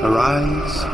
Arise.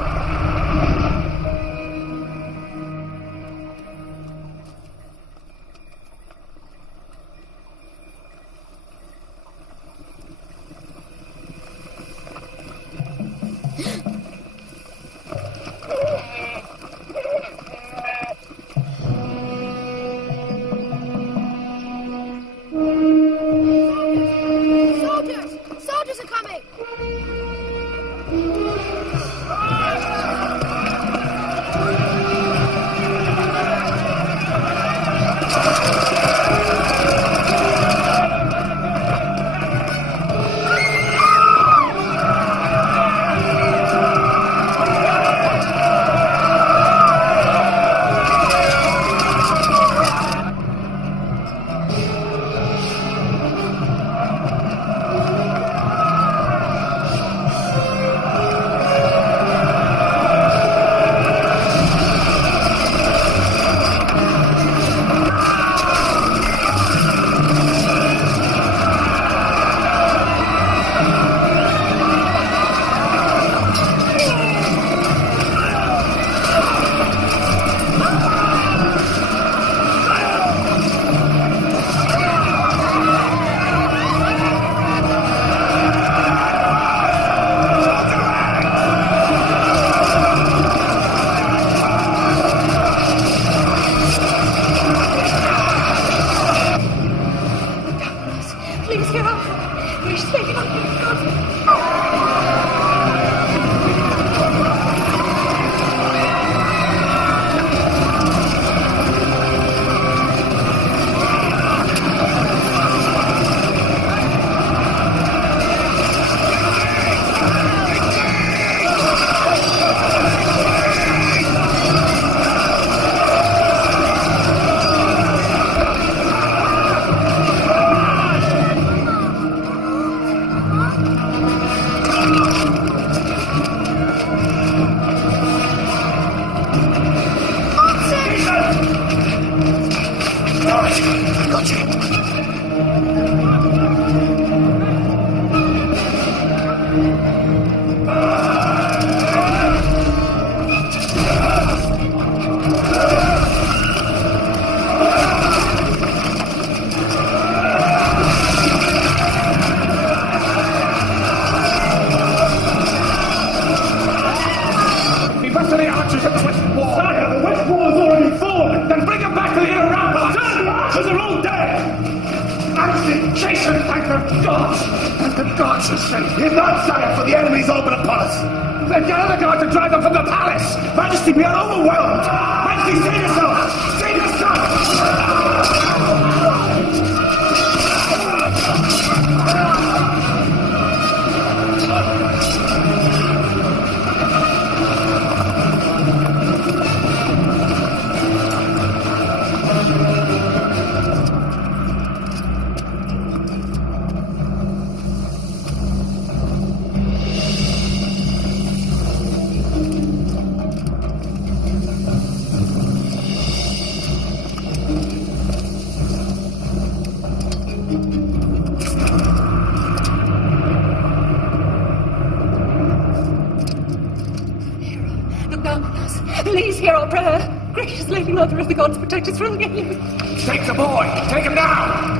Please hear our prayer. Gracious Lady Mother of the Gods, protect us from the enemy. Take the boy! Take him down!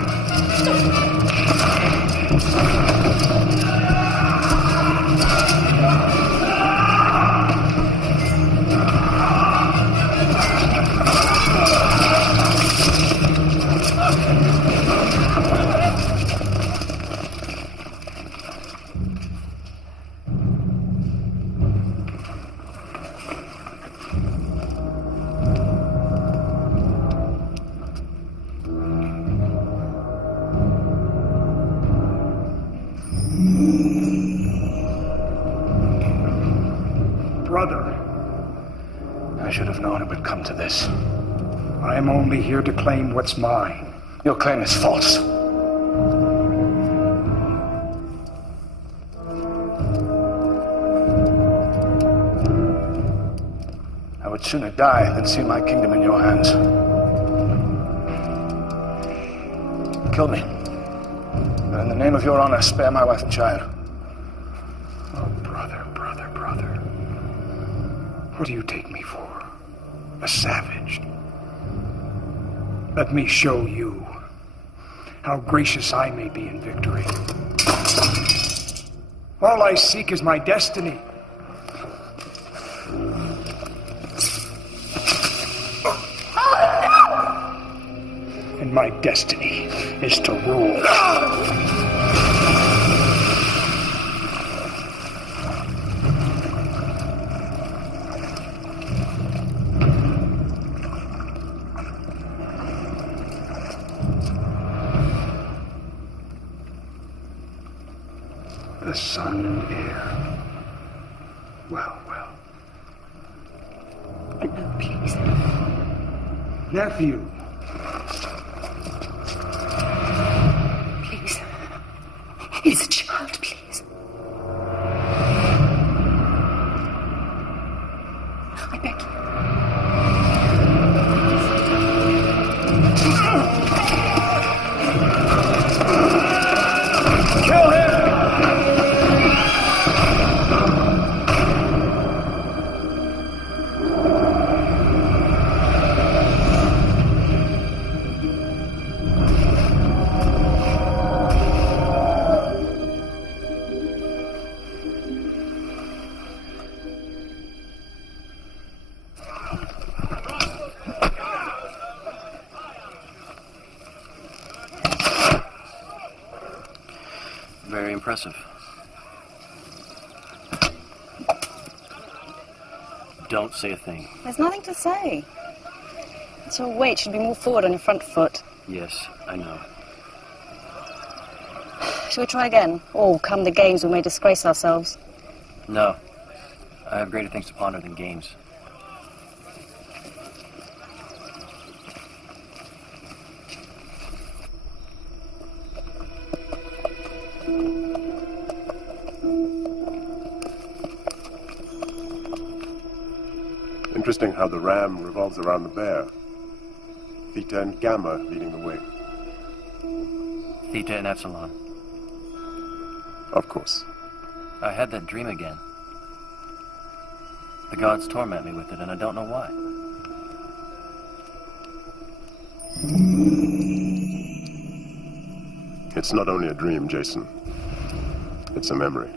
This. I am only here to claim what's mine. Your claim is false. I would sooner die than see my kingdom in your hands. Kill me. But in the name of your honor, spare my wife and child. Oh, brother, brother, brother. What do you take me for? A savage? Let me show you how gracious I may be in victory. All I seek is my destiny. And my destiny is to rule. The son and heir. Well, well. No, please. Nephew. Please. He's a child, please. I beg you. Kill him! Very impressive. Don't say a thing. There's nothing to say. It's your weight should be more forward on your front foot. Yes, I know. Shall we try again? Or come the games we may disgrace ourselves? No. I have greater things to ponder than games. Interesting how the ram revolves around the bear. Theta and Gamma leading the way. Theta and Epsilon. Of course. I had that dream again. The gods torment me with it, and I don't know why. It's not only a dream, Jason. It's a memory.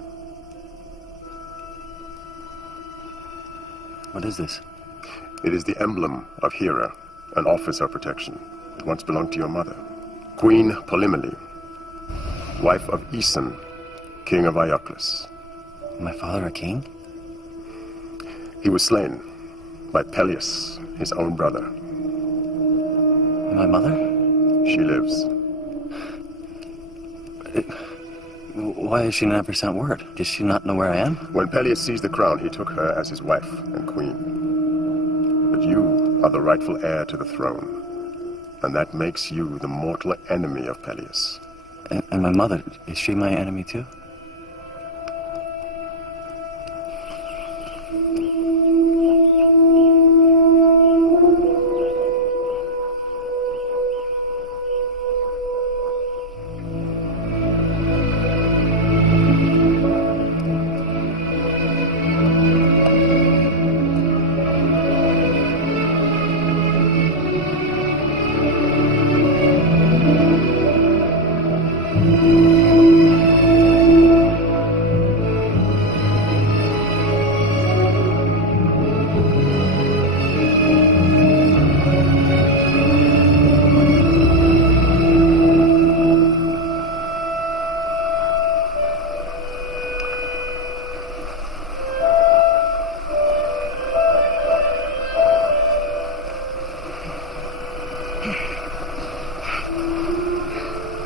What is this? It is the emblem of Hera, an office of protection. It once belonged to your mother, Queen Polymele, wife of Aeson, king of Ioclus. My father a king? He was slain by Peleus, his own brother. And my mother? She lives. Why has she never sent word? Does she not know where I am? When Peleus seized the crown, he took her as his wife and queen. But you are the rightful heir to the throne, and that makes you the mortal enemy of Peleus. And my mother, is she my enemy too?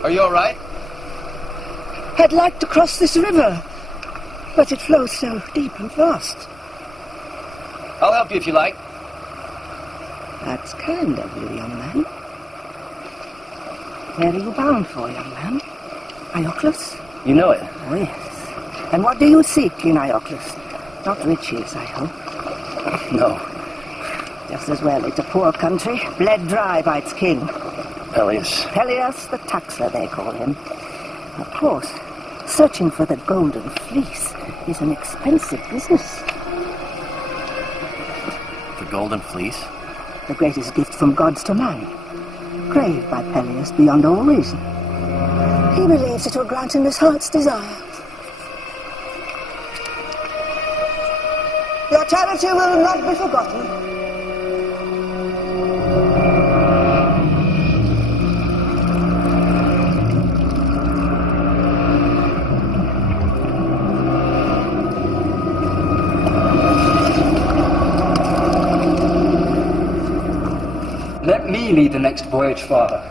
Are you all right? I'd like to cross this river, but it flows so deep and fast. I'll help you if you like. That's kind of you, young man. Where are you bound for, young man? Ioclus? You know it. Oh, yes. And what do you seek in Ioclus? Not riches, I hope. No. Just as well. It's a poor country, bled dry by its king. Peleus. Peleus the Taxer, they call him. Of course, searching for the golden fleece is an expensive business. golden fleece? The greatest gift from gods to man, craved by Peleus beyond all reason. He believes it will grant him his heart's desire. Your charity will not be forgotten. Let me lead the next voyage, Father.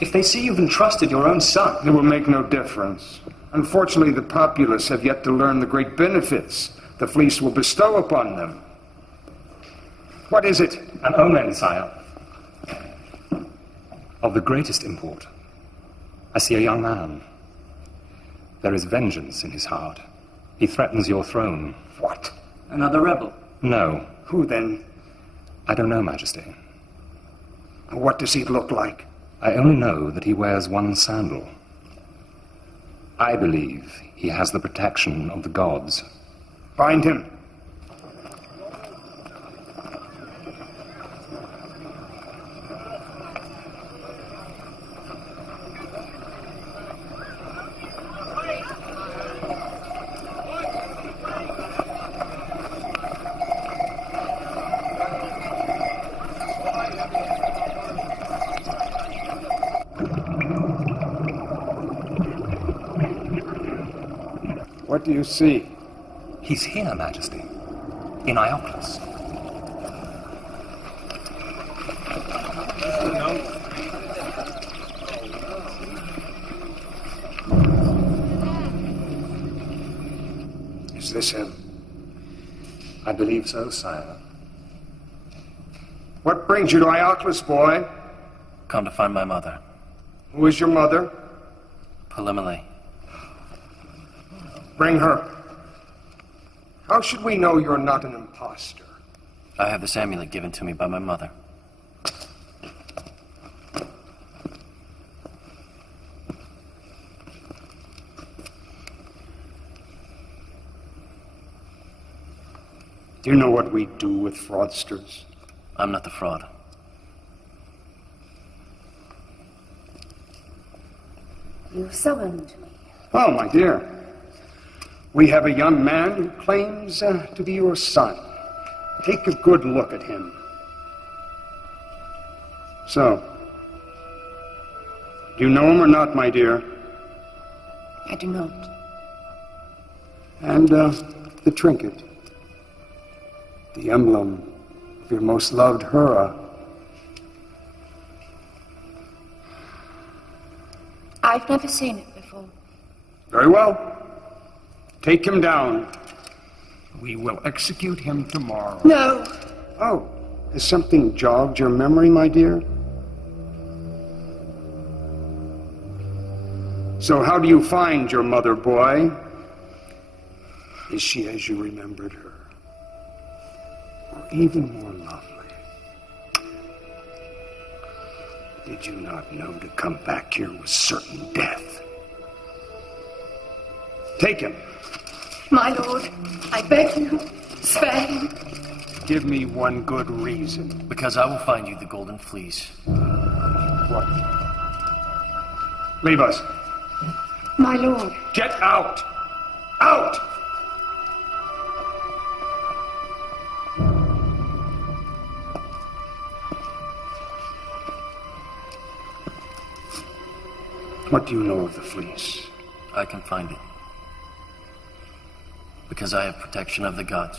If they see you've entrusted your own son... It will make no difference. Unfortunately, the populace have yet to learn the great benefits the fleece will bestow upon them. What is it? An omen, sire. Of the greatest import. I see a young man. There is vengeance in his heart. He threatens your throne. What? Another rebel? No. Who then? I don't know, Majesty. What does he look like? I only know that he wears one sandal. I believe he has the protection of the gods. Find him. What do you see? He's here, Majesty. In Ioclus. Is this him? I believe so, sire. What brings you to Ioclus, boy? Come to find my mother. Who is your mother? Polymele. Bring her. How should we know you're not an impostor? I have this amulet given to me by my mother. Do you know what we do with fraudsters? I'm not the fraud. You summoned me. Oh, my dear. We have a young man who claims to be your son. Take a good look at him. So, do you know him or not, my dear? I do not. And the trinket. The emblem of your most loved Hera. I've never seen it before. Very well. Take him down. We will execute him tomorrow. No. Oh, has something jogged your memory, my dear? So how do you find your mother, boy? Is she as you remembered her? Or even more lovely? Did you not know to come back here was certain death? Take him. My lord, I beg you, spare him. Give me one good reason. Because I will find you the golden fleece. What? Leave us. My lord. Get out! Out! What do you know of the fleece? I can find it. Because I have protection of the gods.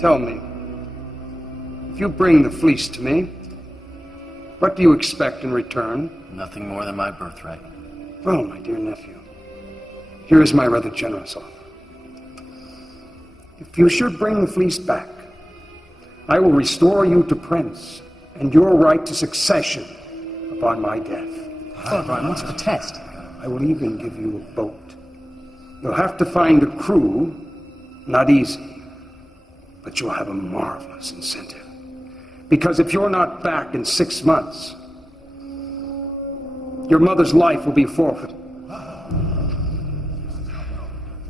Tell me, if you bring the fleece to me, what do you expect in return? Nothing more than my birthright. Well, my dear nephew, here is my rather generous offer. If you should bring the fleece back, I will restore you to prince and your right to succession upon my death. Father, what's the test? I will even give you a boat. You'll have to find a crew, not easy, but you'll have a marvelous incentive. Because if you're not back in 6 months, Your mother's life will be forfeit.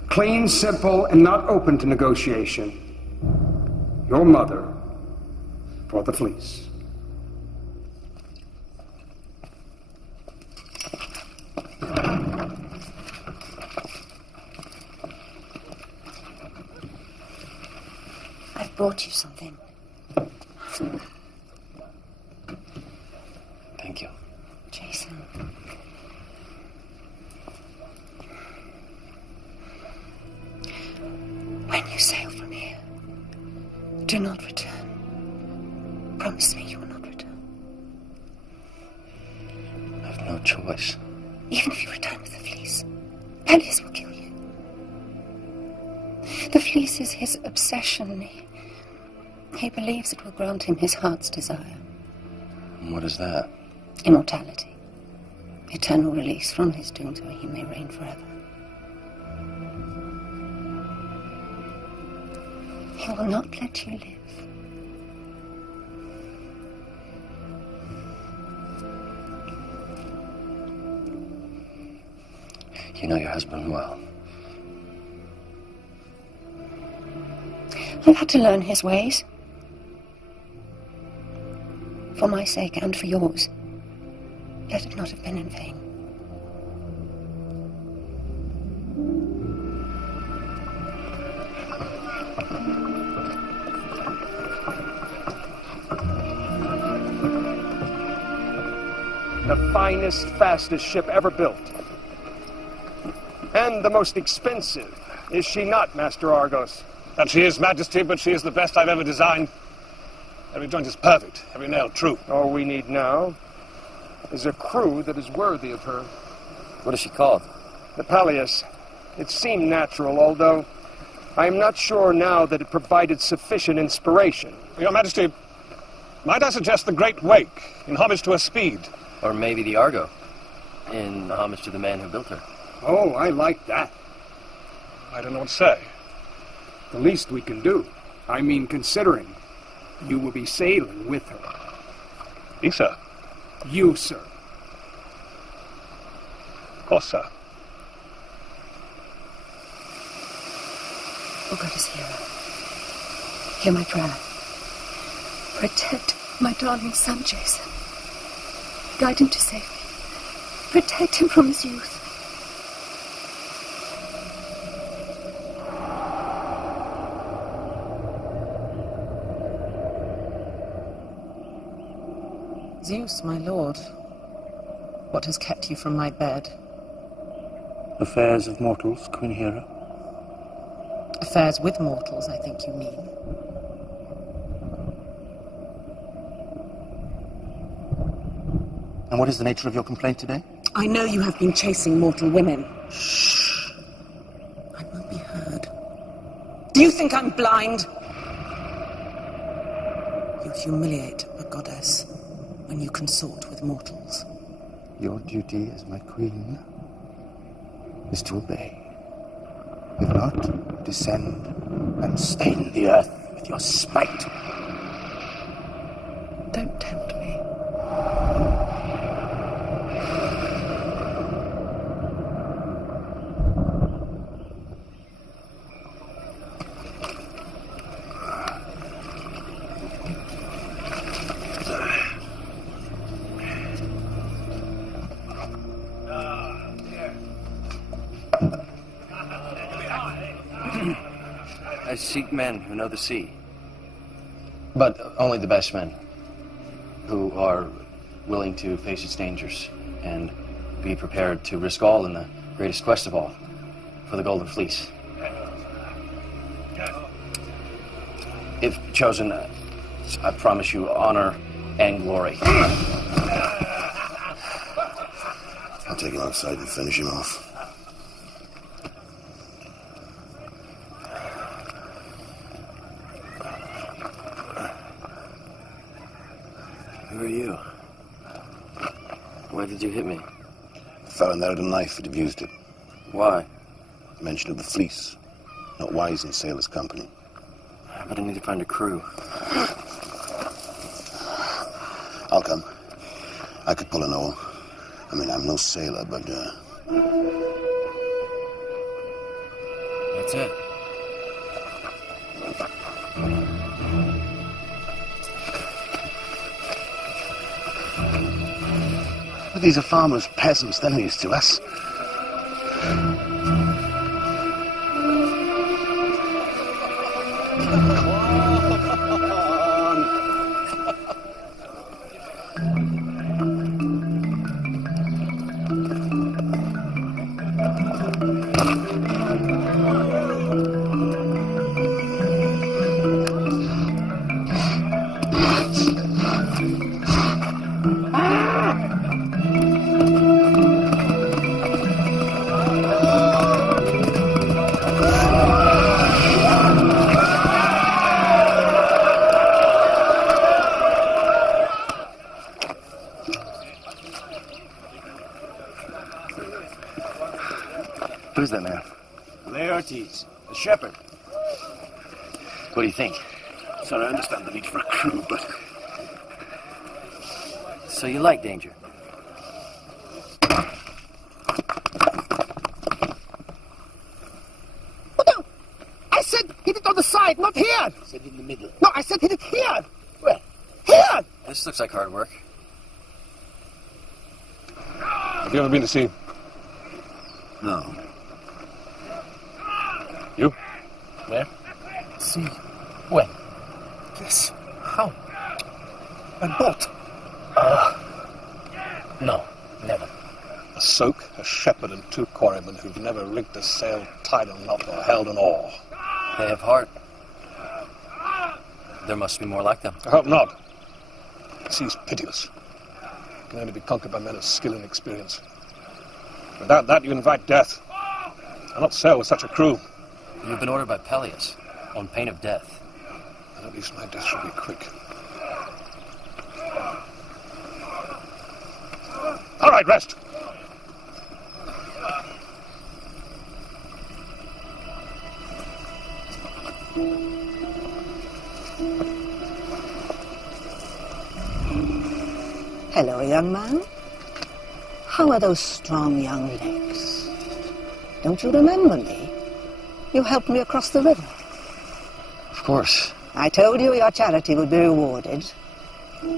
Clean, simple, and not open to negotiation. Your mother for the fleece. I've brought you something. Thank you. Jason. When you sail from here, do not return. Promise me you will not return. I have no choice. Even if you return with the fleece, Peleus will kill you. The fleece is his obsession. He believes it will grant him his heart's desire. And what is that? Immortality. Eternal release from his doom where he may reign forever. He will not let you live. You know your husband well. I've had to learn his ways. For my sake and for yours. Let it not have been in vain. The finest, fastest ship ever built. And the most expensive. Is she not, Master Argos? That she is, Majesty, but she is the best I've ever designed. Every joint is perfect, every nail true. All we need now is a crew that is worthy of her. What is she called? The Peleus. It seemed natural, although I am not sure now that it provided sufficient inspiration. Your Majesty, might I suggest the Great Wake, in homage to her speed? Or maybe the Argo, in homage to the man who built her. Oh, I like that. I don't know what to say. The least we can do. I mean, considering you will be sailing with her. Me, sir? You, sir. Of course, sir. Oh, goddess hero, hear my prayer. Protect my darling son, Jason. Guide him to safety. Protect him from his youth. Zeus, my lord, what has kept you from my bed? Affairs of mortals, Queen Hera. Affairs with mortals, I think you mean. And what is the nature of your complaint today? I know you have been chasing mortal women. Shh. I won't be heard. Do you think I'm blind? You humiliate a goddess when you consort with mortals. Your duty as my queen is to obey. If not, descend and stain the earth with your spite. Don't tempt me. I seek men who know the sea. But only the best men, who are willing to face its dangers and be prepared to risk all in the greatest quest of all, for the Golden Fleece. If chosen, I promise you honor and glory. I'll take him outside and finish him off. Who are you? Why did you hit me? The felon there had a knife, he'd have used it. Why? Mention of the fleece. Not wise in sailor's company. But I need to find a crew. I'll come. I could pull an oar. I mean, I'm no sailor, but, That's it. But these are farmers, peasants, they're no use to us. Who's that man? Éétès, the shepherd. What do you think? Sir, I understand the need for a crew, but... So you like danger? Oh, no! I said hit it on the side, not here! I said in the middle. No, I said hit it here! Where? Here! This looks like hard work. Have you ever been to sea? No. You? Where? See? When? Yes. How? By boat. No, never. A soak, a shepherd, and 2 quarrymen who've never rigged a sail, tied a knot, or held an oar. They have heart. There must be more like them. I hope not. The sea's pitiless. It can only be conquered by men of skill and experience. Without that, you invite death. I'll not sail with such a crew. You've been ordered by Peleus, on pain of death. And at least my death shall be quick. All right, rest. Hello, young man. How are those strong young legs? Don't you remember me? You helped me across the river. Of course. I told you your charity would be rewarded.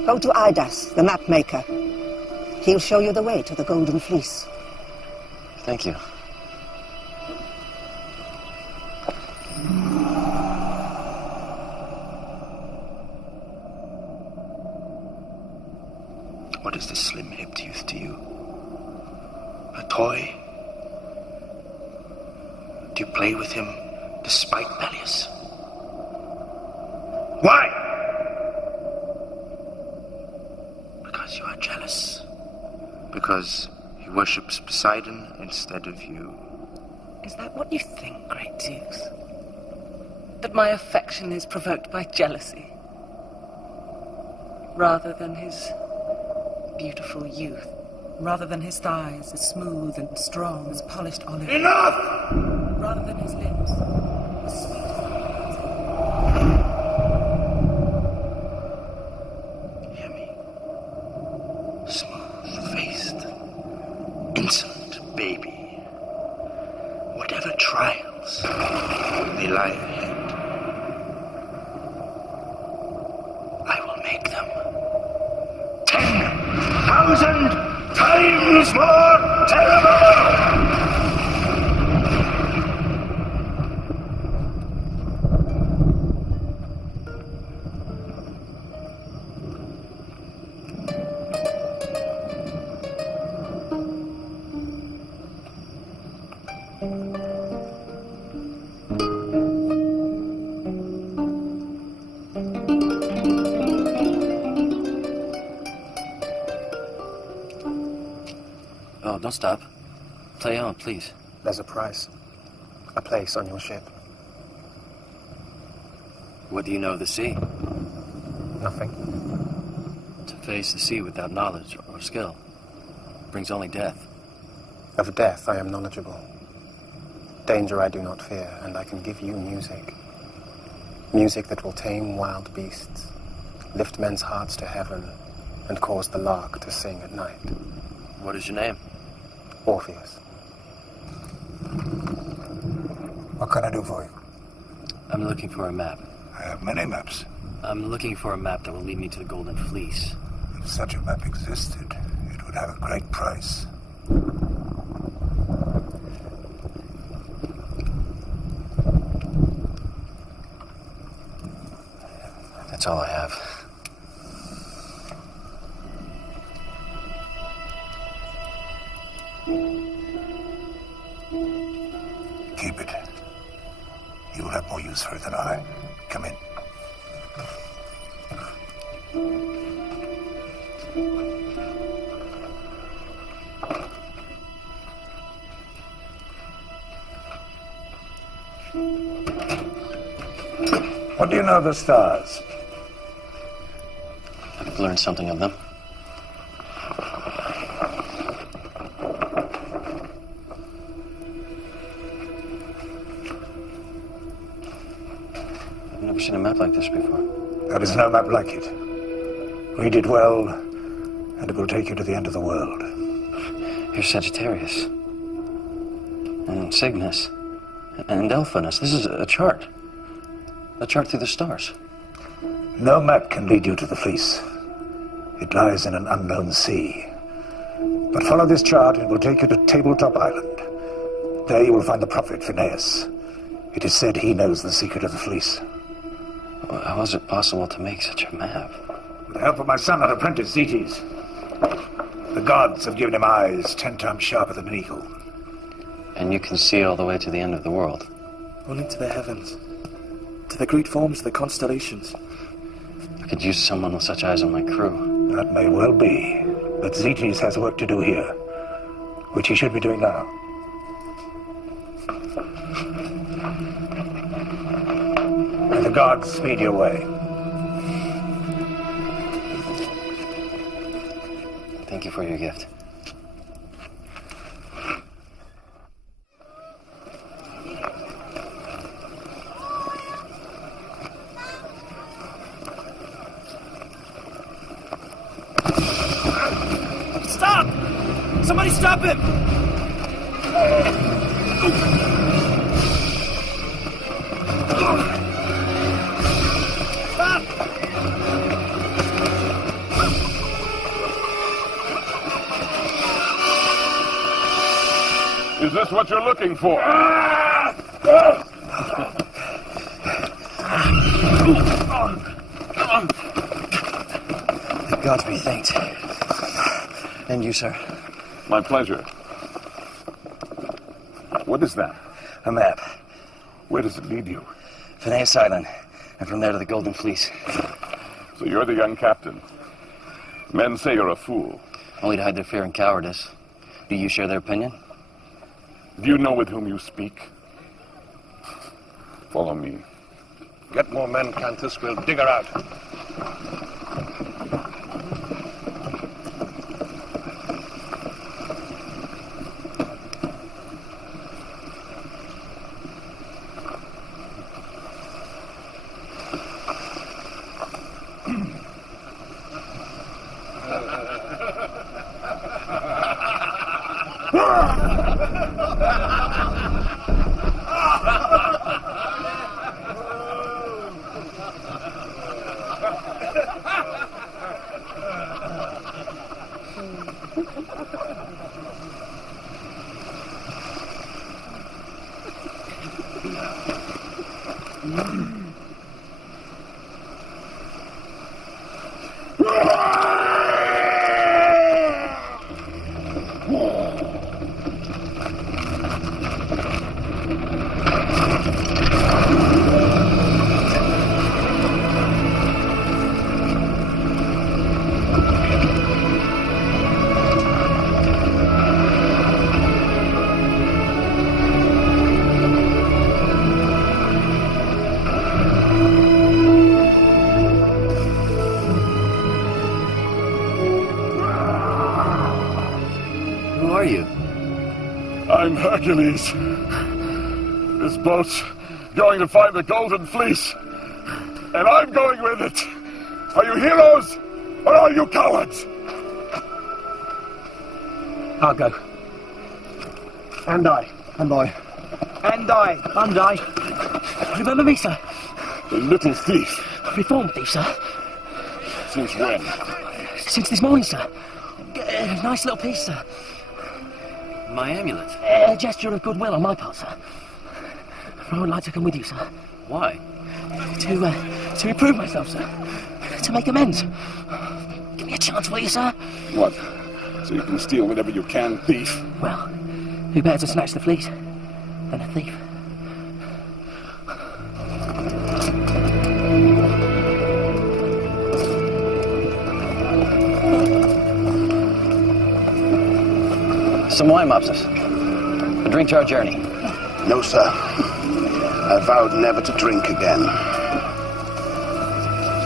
Go to Éétès, the map maker. He'll show you the way to the Golden Fleece. Thank you. What is this slim-hipped youth to you? A toy? Do you play with him despite Peleus? Why? Because you are jealous. Because he worships Poseidon instead of you. Is that what you think, great Zeus? That my affection is provoked by jealousy? Rather than his beautiful youth? Rather than his thighs as smooth and strong as polished olive? Enough! Rather than his lips as sweet as Hear me. Smooth-faced, insolent baby. Whatever trials may lie ahead, I will make them 10,000 times more terrible! Oh, don't stop. Play on, please. There's a price. A place on your ship. What do you know of the sea? Nothing. To face the sea without knowledge or skill brings only death. Of death I am knowledgeable. Danger I do not fear, and I can give you music. Music that will tame wild beasts, lift men's hearts to heaven, and cause the lark to sing at night. What is your name? Orpheus. What can I do for you? I'm looking for a map. I have many maps. I'm looking for a map that will lead me to the Golden Fleece. If such a map existed, it would have a great price. That's all I have. Keep it. You will have more use for it than I. Come in. What do you know of the stars? I've learned something of them. I've never seen a map like this before. There is no map like it. Read it well, and it will take you to the end of the world. Here's Sagittarius. And Cygnus. And Delphinus. This is a chart. A chart through the stars. No map can lead you to the Fleece. It lies in an unknown sea. But follow this chart, and it will take you to Tabletop Island. There you will find the prophet Phineas. It is said he knows the secret of the Fleece. Well, how is it possible to make such a map? With the help of my son and apprentice, Éétès. The gods have given him eyes 10 times sharper than an eagle. And you can see all the way to the end of the world. Only to the heavens. To the great forms of the constellations. I could use someone with such eyes on my crew. That may well be. But Éétès has work to do here, which he should be doing now. May the gods speed your way. Thank you for your gift. Stop! Somebody stop him! Stop! Is this what you're looking for? The gods be thanked. And you, sir. My pleasure. What is that? A map. Where does it lead you? Phineas Island, and from there to the Golden Fleece. So you're the young captain. Men say you're a fool. Only to hide their fear and cowardice. Do you share their opinion? Do you know with whom you speak? Follow me. Get more men, Cantus. We'll dig her out. I'm Hercules. This boat's going to find the Golden Fleece, and I'm going with it. Are you heroes, or are you cowards? I'll go. And I. And I. And I. And I. Remember me, sir? The little thief. Reformed thief, sir. Since when? Since this morning, sir. Nice little piece, sir. My amulet. A gesture of goodwill on my part, sir. I would like to come with you, sir. Why? To improve myself, sir. To make amends. Give me a chance, will you, sir? What? So you can steal whatever you can, thief? Well, who better to snatch the fleece than a thief? Some wine, Mopsus. A drink to our journey. No, sir. I vowed never to drink again.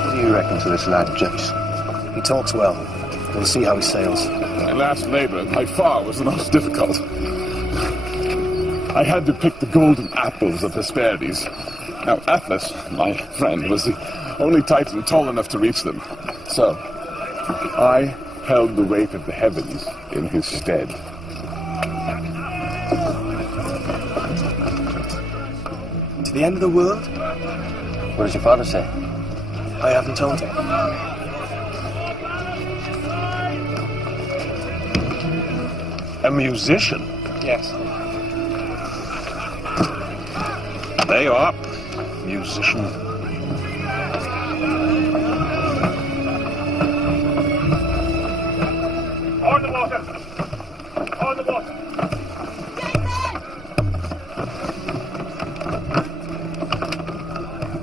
What do you reckon to this lad, Jace? He talks well. We'll see how he sails. My last labor by far was the most difficult. I had to pick the golden apples of Hesperides. Now, Atlas, my friend, was the only Titan tall enough to reach them. So, I held the weight of the heavens in his stead. To the end of the world? What does your father say? I haven't told him. A musician? Yes. There you are. Musician. On the water! On the water!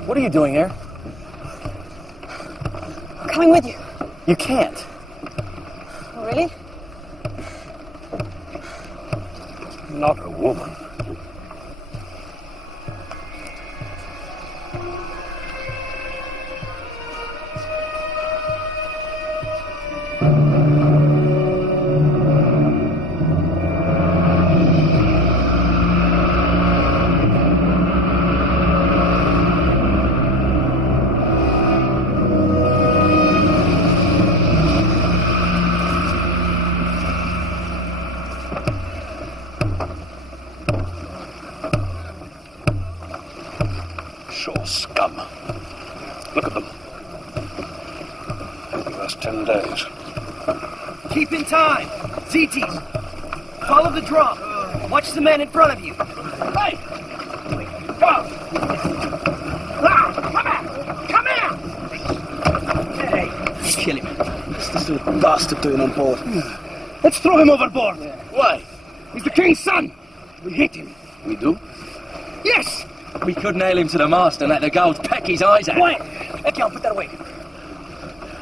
What are you doing here? I'm coming with you. You can't. Oh, really? Not a woman. Scum. Look at them. They'll give us 10 days. Keep in time! Zetes! Follow the drum! Watch the man in front of you! Hey! Go! Come here! Hey! Kill him. What's this little bastard doing on board? Let's throw him overboard! Why? He's the king's son! We hate him. We do? Yes! We could nail him to the mast and let the gulls peck his eyes out. Quiet! Ekion, put that away.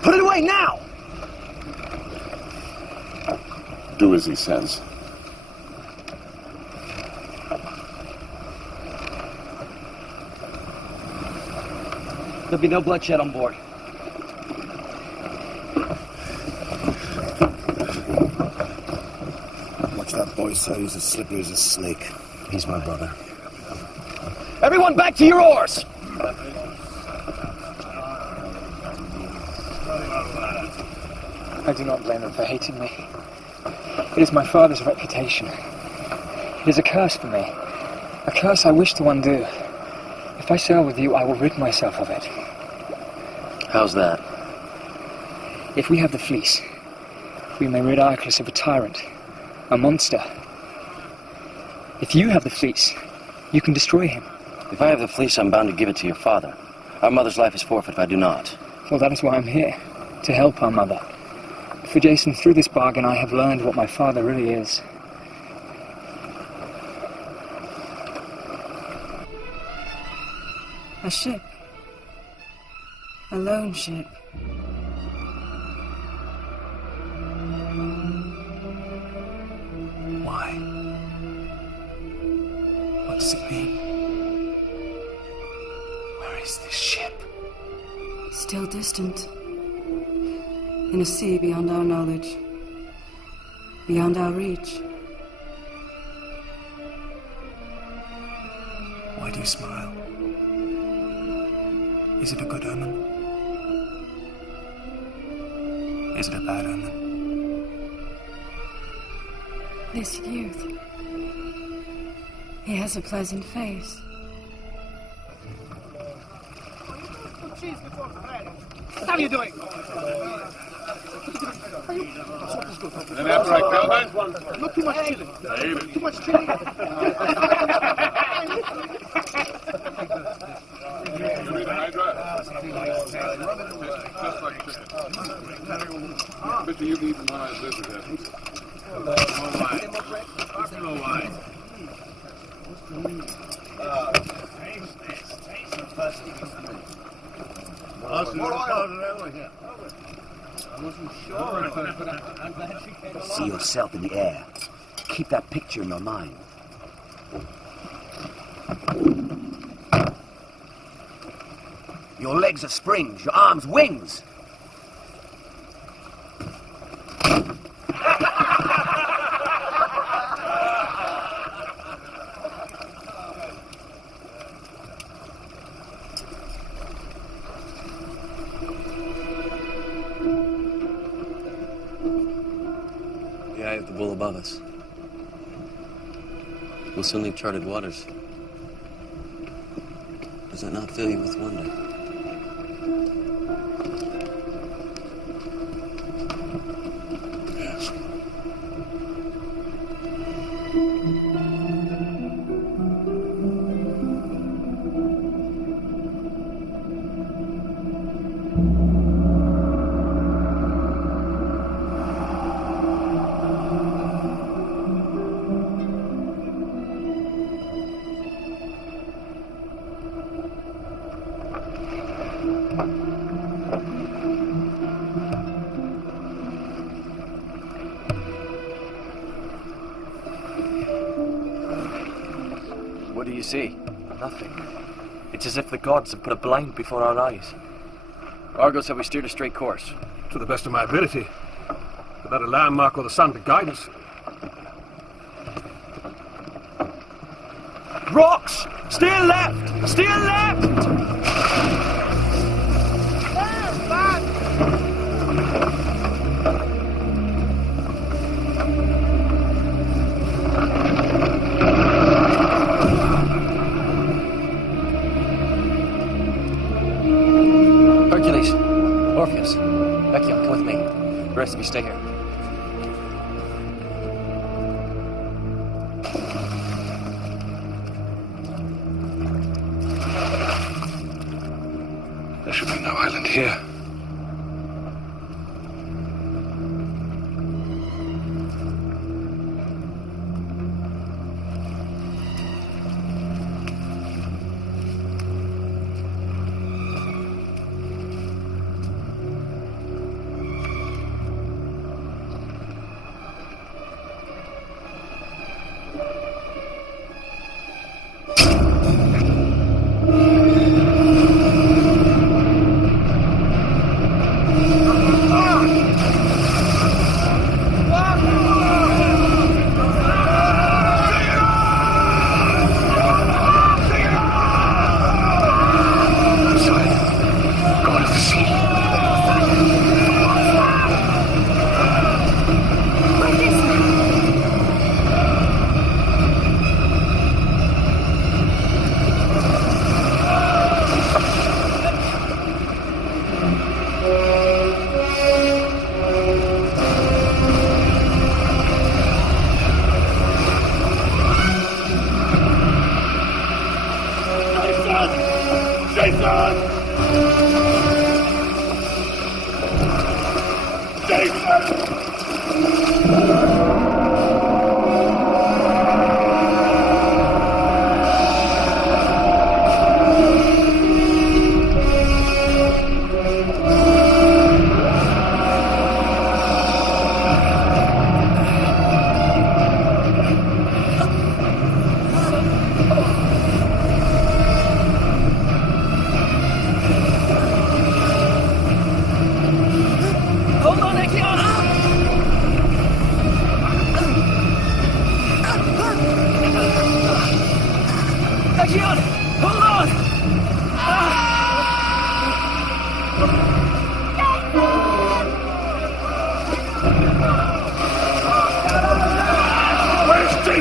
Put it away now! Do as he says. There'll be no bloodshed on board. Watch that boy, sir. He's as slippery as a snake. He's my brother. Everyone back to your oars! I do not blame him for hating me. It is my father's reputation. It is a curse for me. A curse I wish to undo. If I sail with you, I will rid myself of it. How's that? If we have the fleece, we may rid Arcus of a tyrant, a monster. If you have the fleece, you can destroy him. If I have the fleece, I'm bound to give it to your father. Our mother's life is forfeit if I do not. Well, that is why I'm here, to help our mother. For Jason, through this bargain, I have learned what my father really is. A ship. A lone ship. Why? What does it mean? Where is this ship? Still distant. In a sea beyond our knowledge. Beyond our reach. Why do you smile? Is it a good omen? Is it a bad omen? This youth. He has a pleasant face. What are you doing? And after I kill that, Not too much chili. Too much chili. you need a Hydra? Just like chicken. Bet you've eaten one-eyed lizard, haven't you? No wine. See yourself in the air. Keep that picture in your mind. Your legs are springs, your arms wings. The eye of the bull above us. We'll soon leave charted waters. Does that not fill you with wonder? Yes. What do you see? Nothing. It's as if the gods have put a blind before our eyes. Argo said we steered a straight course. To the best of my ability. Without a landmark or the sun to guide us. Rocks! Steer left! Steer left! Hercules, Orpheus, Ecchion, come with me. The rest of you stay here. There should be no island here.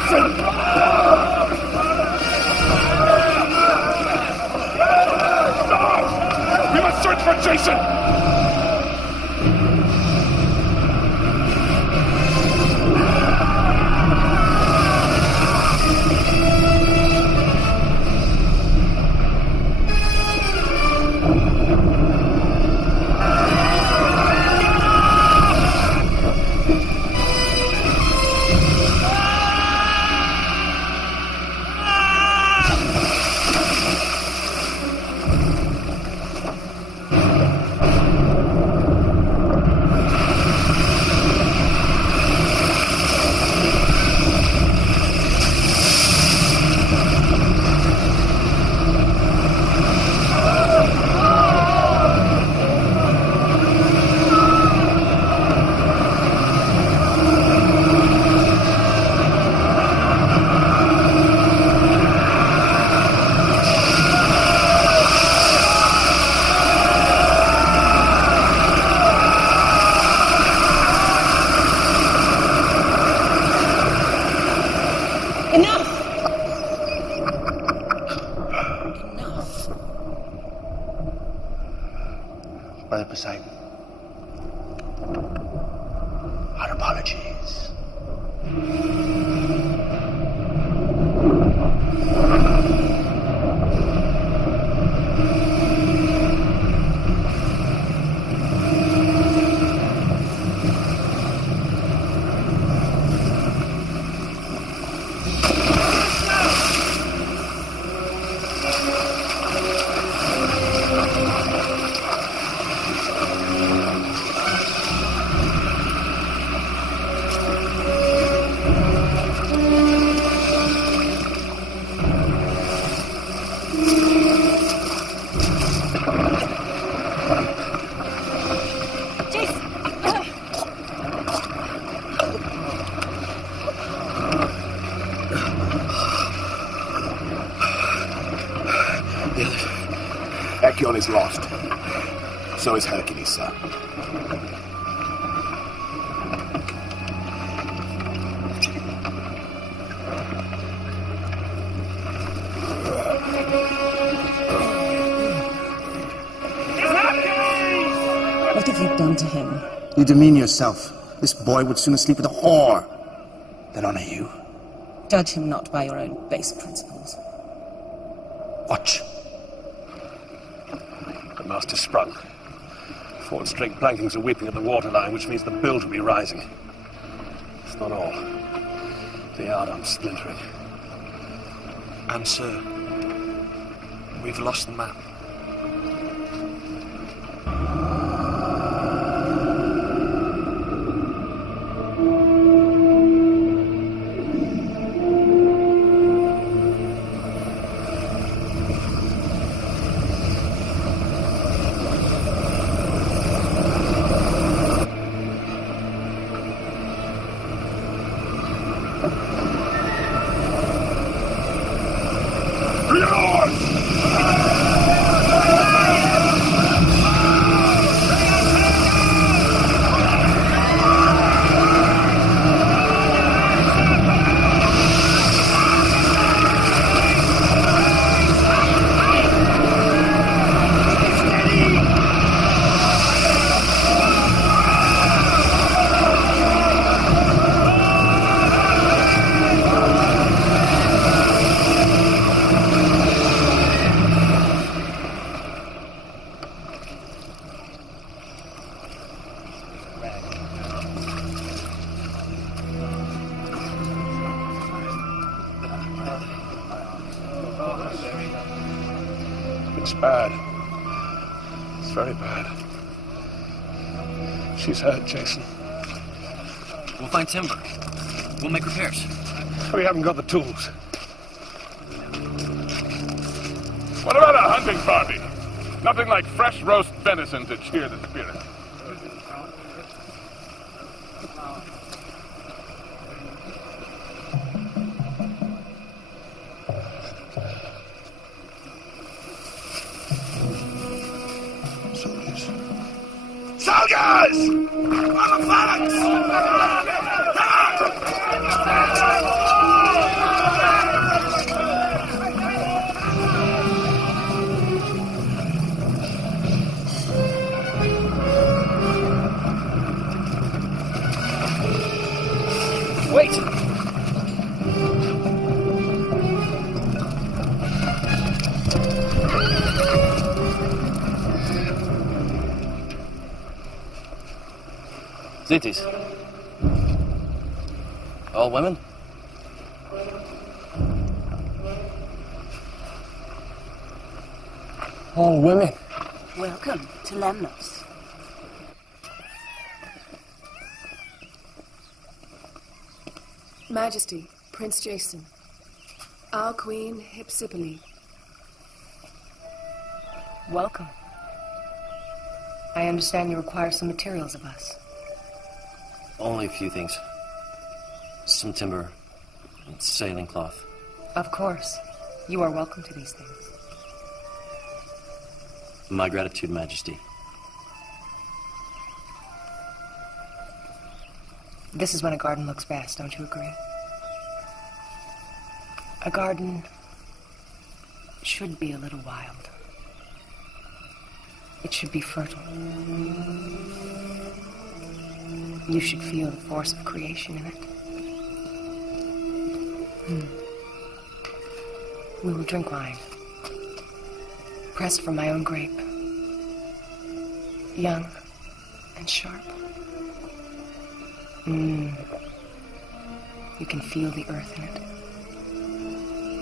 Jason! Stop! We must search for Jason! Brother Poseidon, our apologies. Is lost. So is Hercules, sir. What have you done to him? You demean yourself. This boy would sooner sleep with a whore than honor you. Judge him not by your own base principles. Watch. The mast is sprung. Forward straight plankings are weeping at the waterline, which means the bilge will be rising. It's not all. The yardarm's splintering. And sir, we've lost the map. It's bad. It's very bad. She's hurt, Jason. We'll find timber. We'll make repairs. We haven't got the tools. What about a hunting party? Nothing like fresh roast venison to cheer the spirit. Soldiers! On the phalanx! Cities. All women? All women. Welcome to Lemnos. Majesty, Prince Jason. Our Queen Hypsipyle. Welcome. I understand you require some materials of us. Only a few things. Some timber and sailing cloth. Of course. You are welcome to these things. My gratitude, Majesty. This is when a garden looks best, don't you agree? A garden should be a little wild. It should be fertile. You should feel the force of creation in it. We will drink wine, pressed from my own grape, young and sharp. You can feel the earth in it.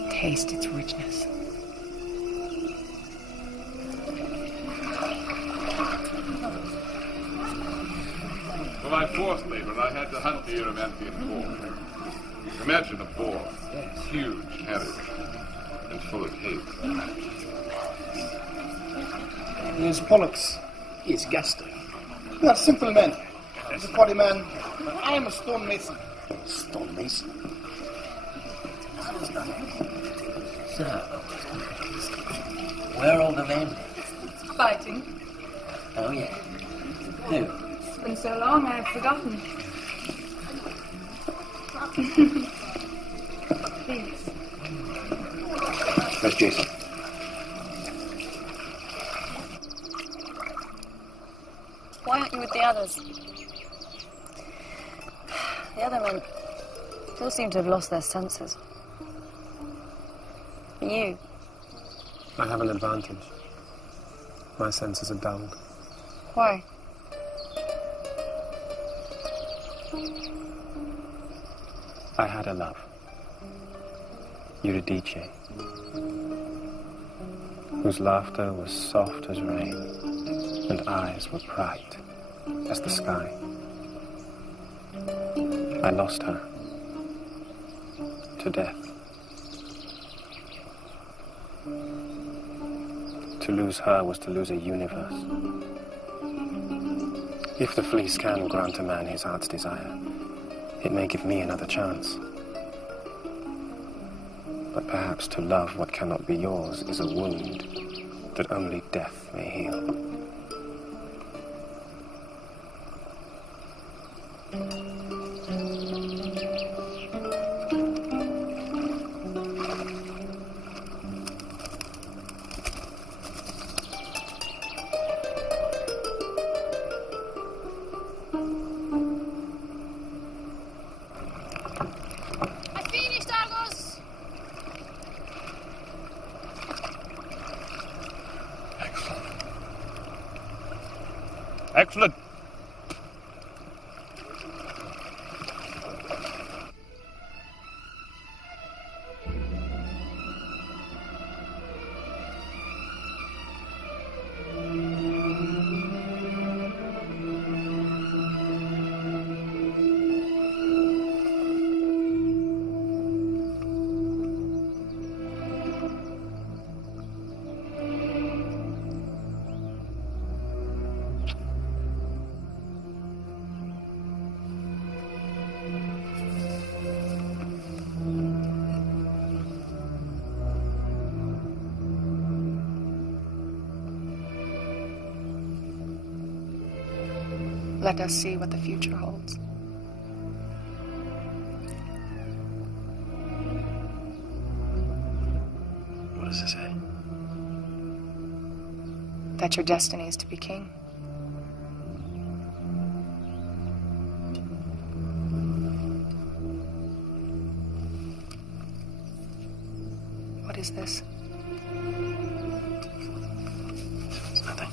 Taste its richness. For my fourth labor, I had to hunt the Erymanthian boar. Imagine a boar, huge, hairy, and full of hate. He is Pollux. He is Gaster. We are simple men. He's a body man. I am a stonemason. Stonemason? So, where are all the men? Fighting. Oh, yeah. Who? It's been so long, I've forgotten. Please. Where's Jason? Why aren't you with the others? The other men still seem to have lost their senses. And you? I have an advantage. My senses are dulled. Why? I had a love. Eurydice, whose laughter was soft as rain, and eyes were bright as the sky. I lost her to death. To lose her was to lose a universe. If the fleece can grant a man his heart's desire, it may give me another chance. But perhaps to love what cannot be yours is a wound that only death may heal. Excellent. Let us see what the future holds. What does it say? That your destiny is to be king. What is this? It's nothing.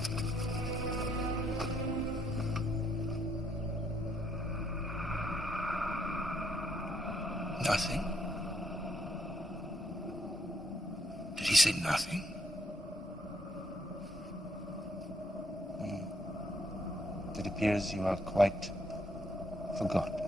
Nothing? Did he say nothing? It appears you are quite forgotten.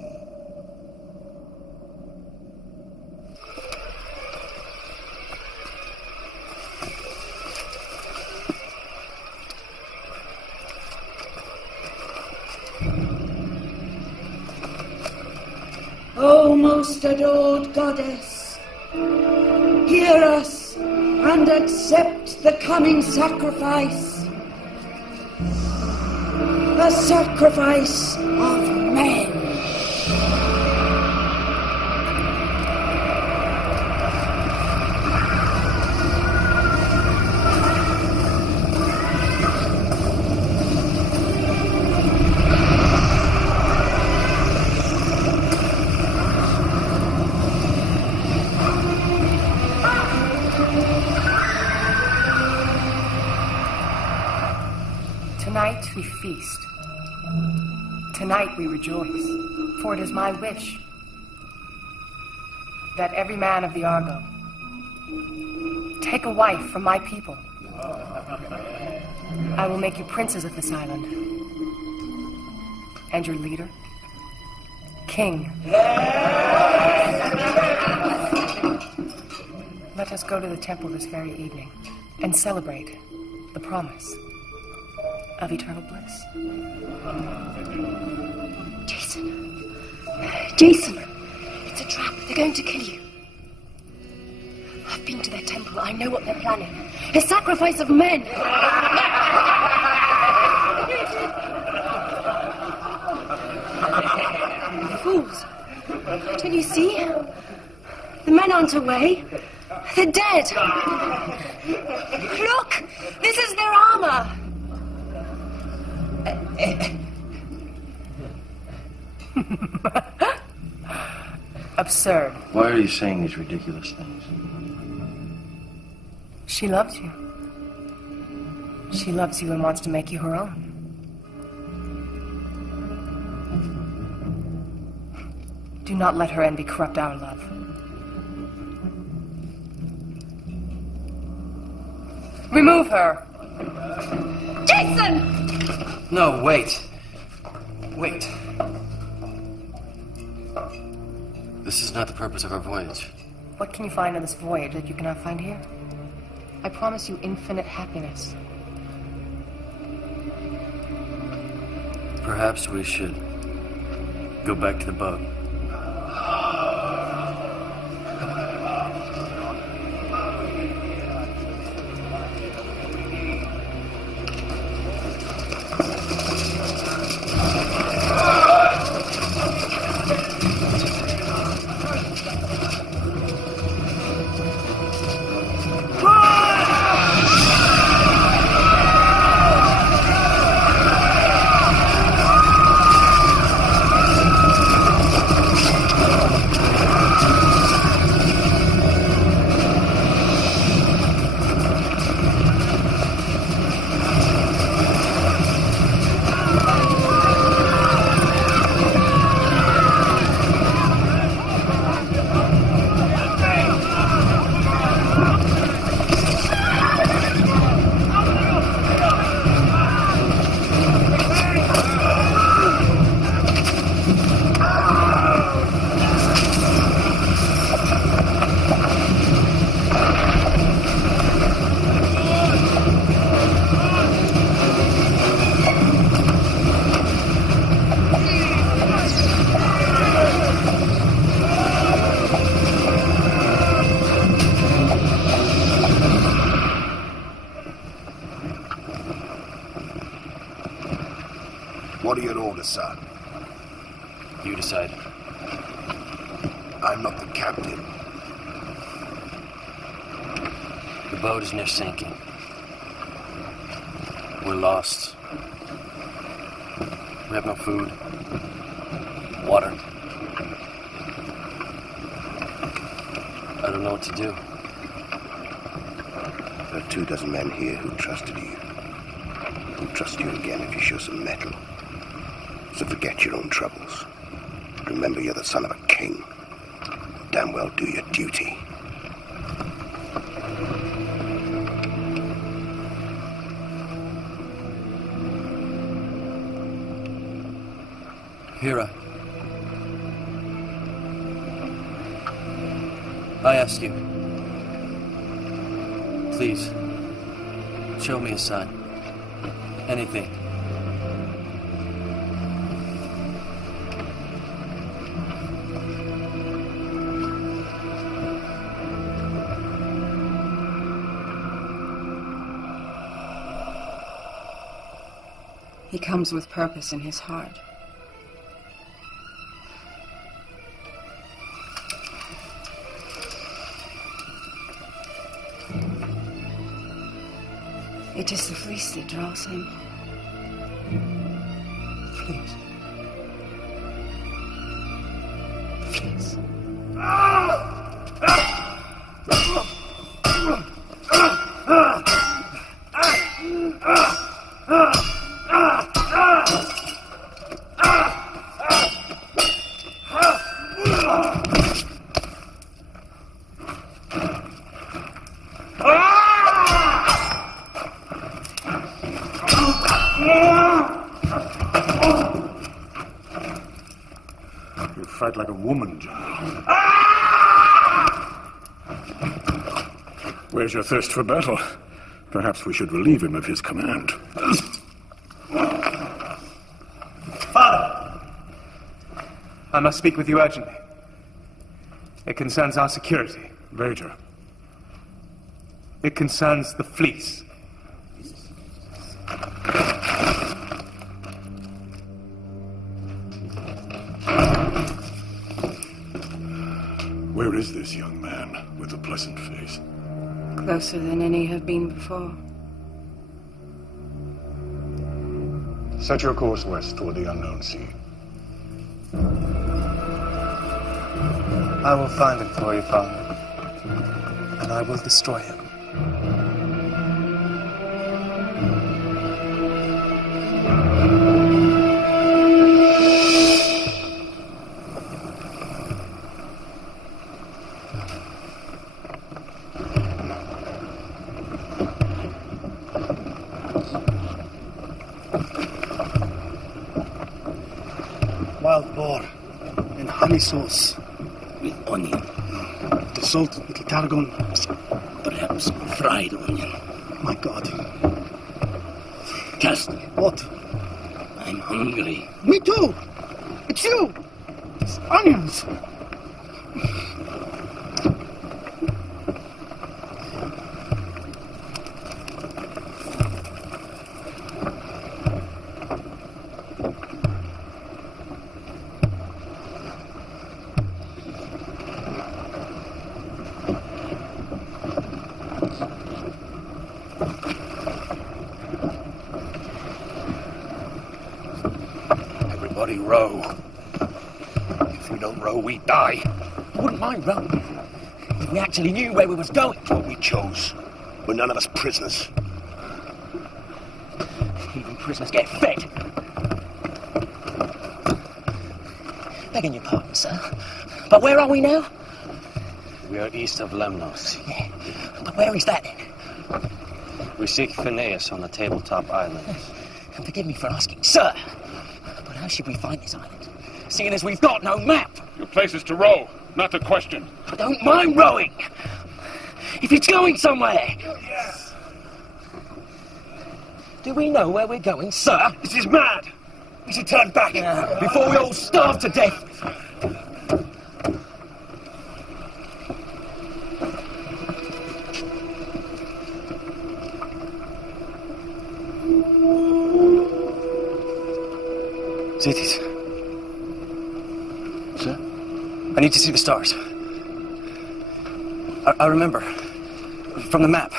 O most adored goddess, hear us and accept the coming sacrifice. A sacrifice of men. Tonight we feast. Tonight we rejoice, for it is my wish that every man of the Argo take a wife from my people. I will make you princes of this island. And your leader, king. Let us go to the temple this very evening and celebrate the promise of eternal bliss. Jason, it's a trap. They're going to kill you. I've been to their temple. I know what they're planning. A sacrifice of men. Fools. Don't you see? The men aren't away. They're dead. Look! This is their armor. Absurd. Why are you saying these ridiculous things? She loves you. She loves you and wants to make you her own. Do not let her envy corrupt our love. Remove her! Jason! No, wait. Wait. This is not the purpose of our voyage. What can you find on this voyage that you cannot find here? I promise you infinite happiness. Perhaps we should go back to the boat. What are your orders, sir? You decide. I'm not the captain. The boat is near sinking. We're lost. We have no food, water. I don't know what to do. There are 24 men here who trusted you. Who'll trust you again if you show some mettle. So forget your own troubles. Remember you're the son of a king. damn well do your duty. Hera, I ask you, please, show me a sign. Anything. He comes with purpose in his heart. It is the fleece that draws him. Fleece? Fleece. Fight like a woman, General. Where's your thirst for battle? Perhaps we should relieve him of his command. Father! I must speak with you urgently. It concerns our security. Major. It concerns the fleece. Where is this young man with the pleasant face? Closer than any have been before. Set your course west toward the unknown sea. I will find him for you, Father, and I will destroy him. Wild boar in honey sauce with onion. The salt, little tarragon, perhaps fried onion. My God. Castor. What? I'm hungry. Me too. It's you. It's onions. Everybody row. If we don't row, we die. I wouldn't mind rowing if we actually knew where we was going. It's what we chose. We're none of us prisoners. Even prisoners get fed. Begging your pardon, sir. But where are we now? We are east of Lemnos. Yeah. But where is that then? We seek Phineas on the tabletop island. And forgive me for asking, sir. But how should we find this island? Seeing as we've got no map. Your place is to row, not to question. I don't mind rowing. If it's going somewhere. Yes. Do we know where we're going, sir? This is mad. We should turn back before we all starve to death. Éétès. Sir? I need to see the stars. I remember. From the map.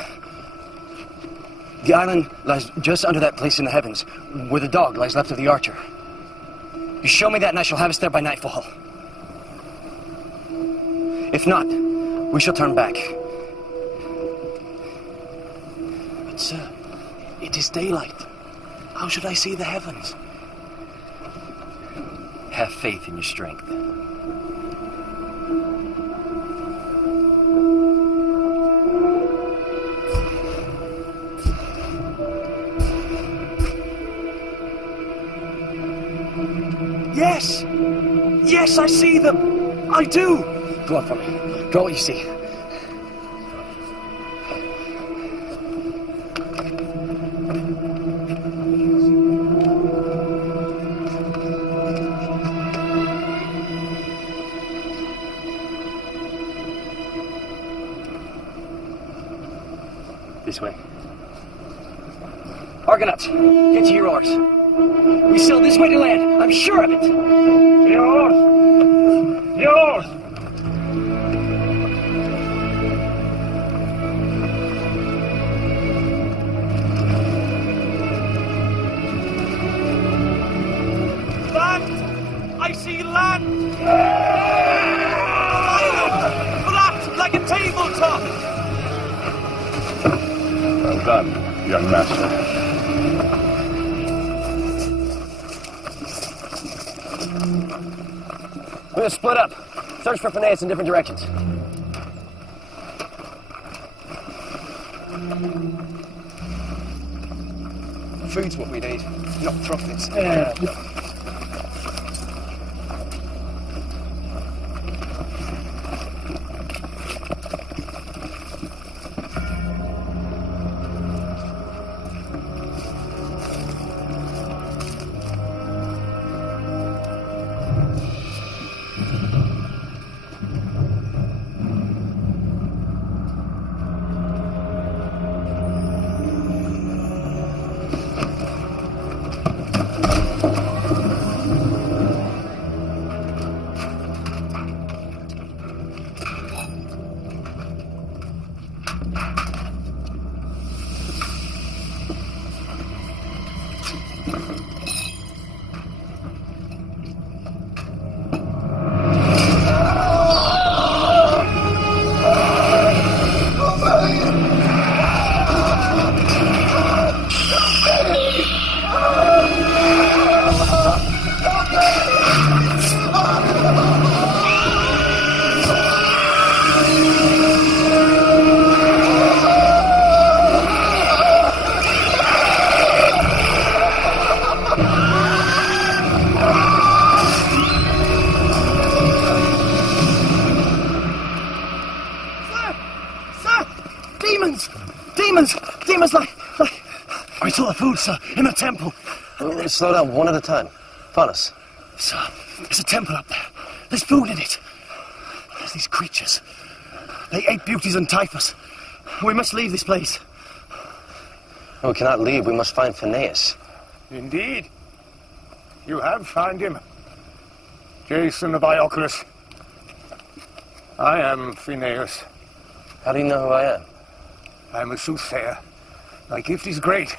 The island lies just under that place in the heavens, where the dog lies left of the archer. You show me that and I shall have us there by nightfall. If not, we shall turn back. But sir, it is daylight. How should I see the heavens? Have faith in your strength. Yes! Yes, I see them! I do! Go on for me. Draw what you see. This way. Argonauts, get to your oars. We sail this way to land. I'm sure of it. Yours! Yours! Land! I see land! Island! Flat like a tabletop! Well done, young master. We're gonna split up. Search for Phineas in different directions. Food's what we need, not trumpets. Yeah. Demons like... I saw the food, sir, in the temple. Slow down, one at a time. Follow us. Sir, there's a temple up there. There's food in it. There's these creatures. They ate beauties and typhus. We must leave this place. No, we cannot leave. We must find Phineas. Indeed. You have found him. Jason of Iolcus. I am Phineas. How do you know who I am? I am a soothsayer. My gift is great.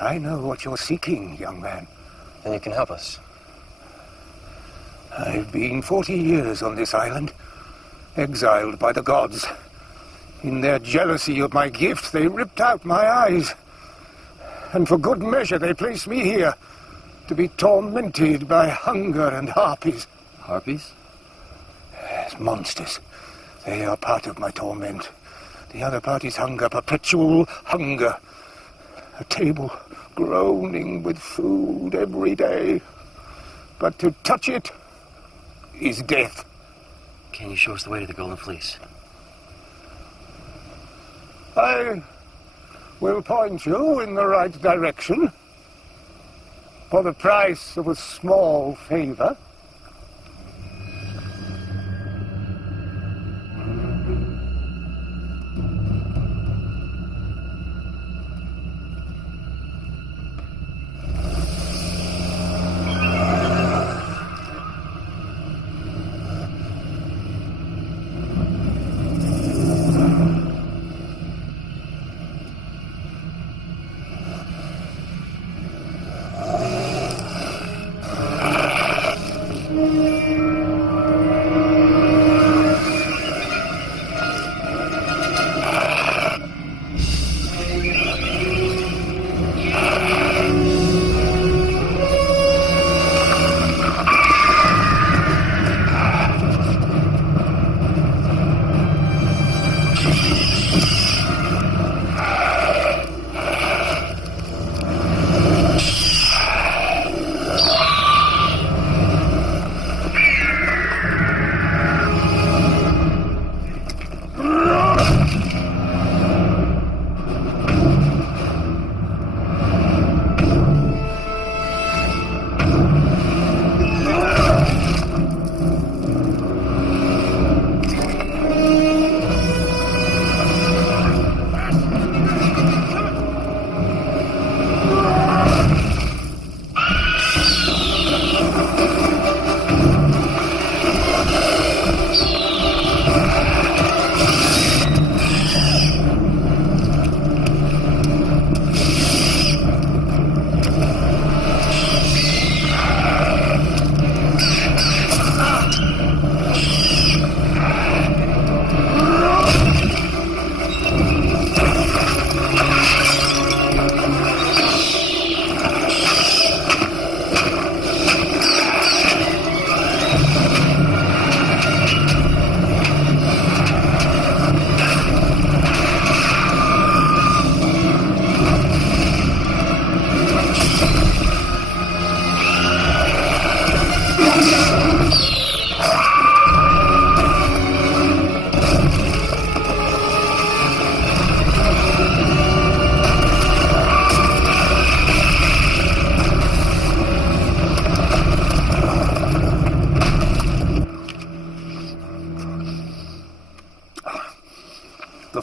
I know what you're seeking, young man. Then you can help us. I've been 40 years on this island, exiled by the gods. In their jealousy of my gift, they ripped out my eyes. And for good measure, they placed me here to be tormented by hunger and harpies. Harpies? Yes, monsters. They are part of my torment. The other part is hunger, perpetual hunger. A table groaning with food every day. But to touch it is death. Can you show us the way to the Golden Fleece? I will point you in the right direction for the price of a small favor.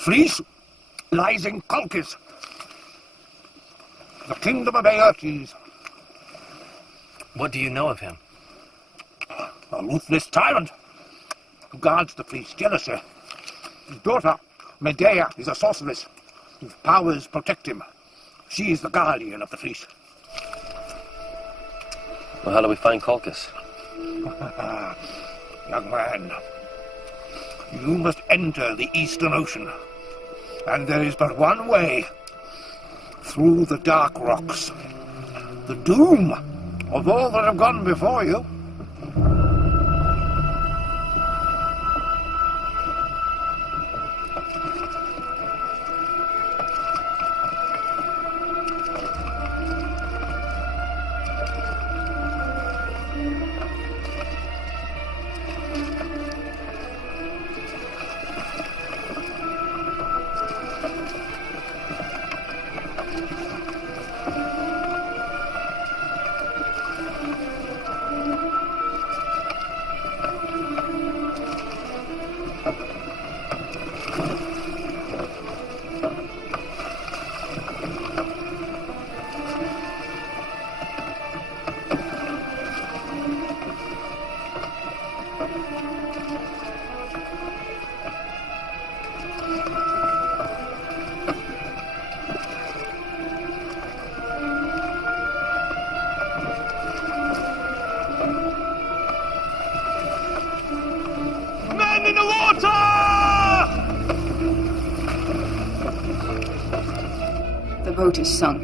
fleece lies in Colchis, the kingdom of Éétès. What do you know of him? A ruthless tyrant who guards the fleece jealously. His daughter, Medea, is a sorceress whose powers protect him. She is the guardian of the fleece. Well, how do we find Colchis? Young man, you must enter the Eastern Ocean, and there is but one way, through the dark rocks. The doom of all that have gone before you. The boat is sunk.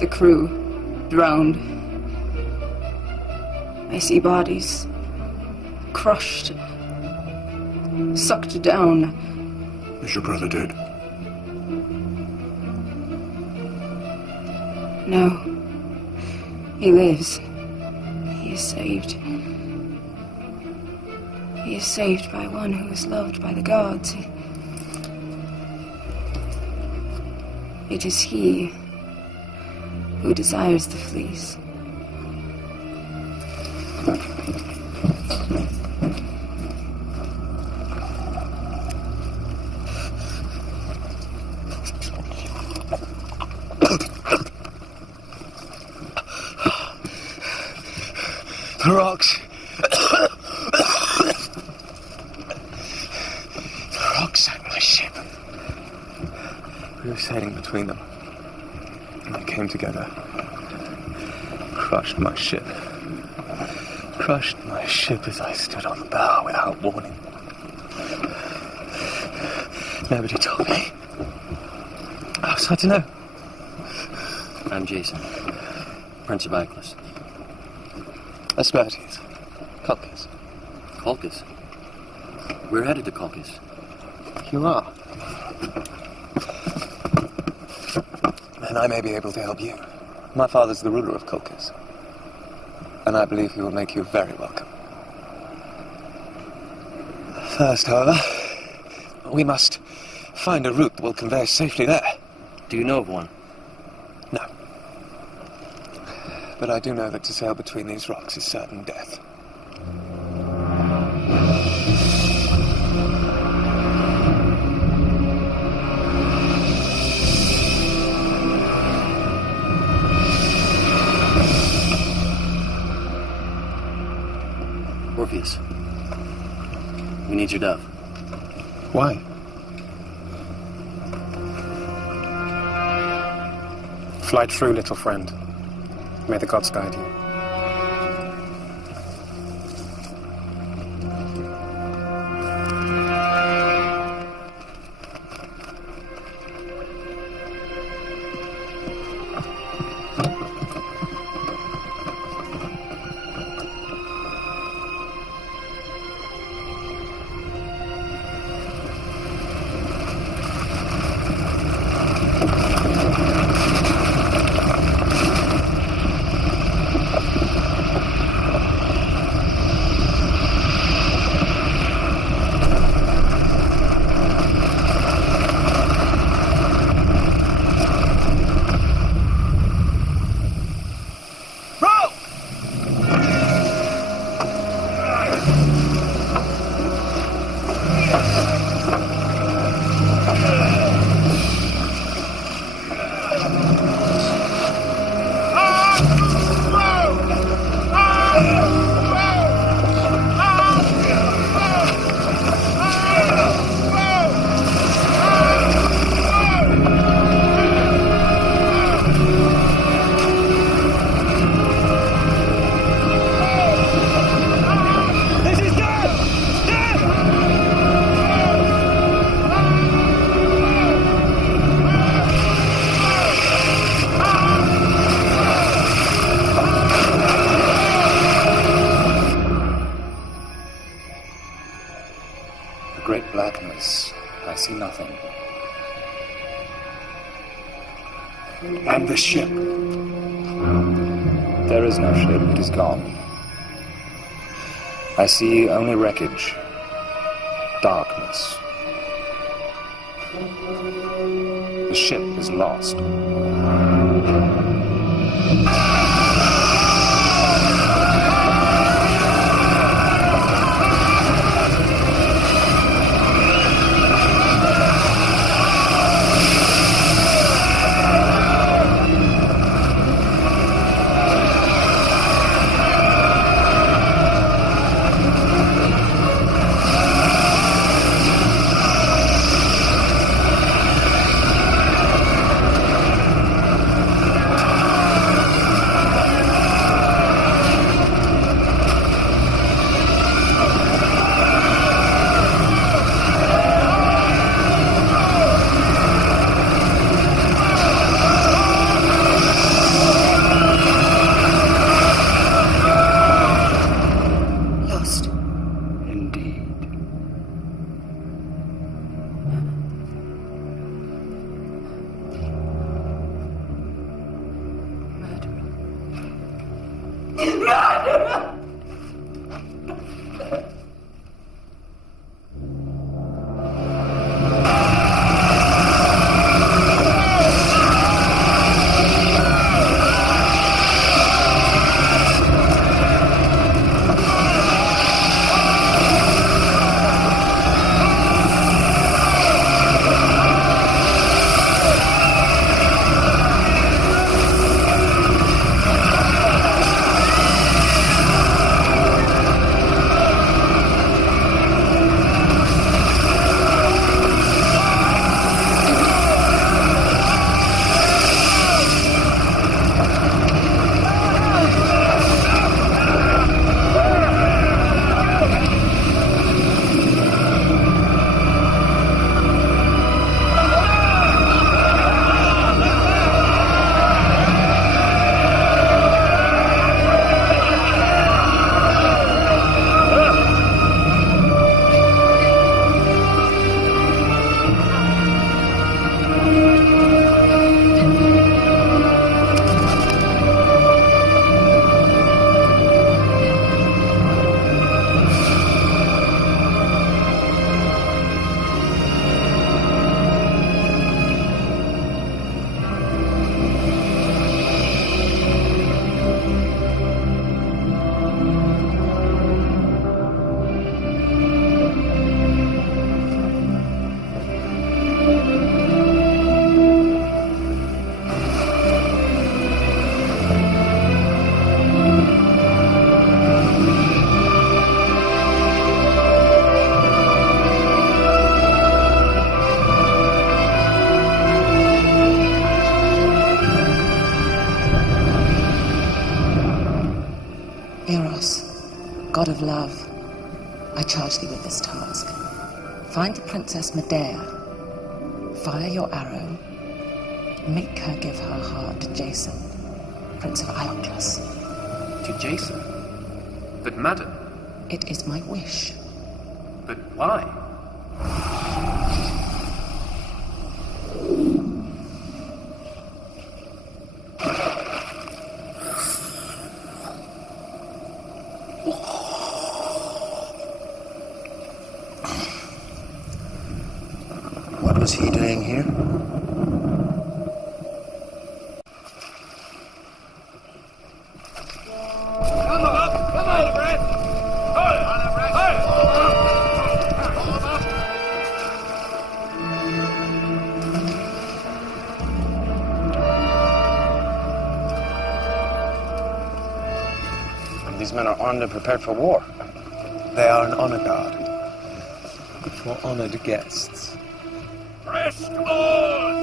The crew drowned. I see bodies crushed, sucked down. Is your brother dead? No. He lives. He is saved. He is saved by one who is loved by the gods. It is he who desires the fleece. The rocks. The rocks sank my ship. We were sailing between them, and they came together. Crushed my ship. Crushed my ship as I stood on the bow without warning. Nobody told me. I was hard to know. I'm Jason, Prince of Argonaut. Aspertes. Colchis. Colchis? We're headed to Colchis. You are? Then I may be able to help you. My father's the ruler of Colchis, and I believe he will make you very welcome. First, however, we must find a route that will convey us safely there. Do you know of one? No. But I do know that to sail between these rocks is certain death. Orpheus, we need your dove. Why? Fly true, little friend. May the gods guide you. I see nothing. And the ship? There is no ship. It is gone. I see only wreckage. Darkness. The ship is lost. God of love, I charge thee with this task. Find the Princess Medea, fire your arrow, make her give her heart to Jason, Prince of Iolcus. To Jason? But madam... It is my wish. But why? What was he doing here? These men are armed and prepared for war. They are an honor guard. For honored guests. Press on!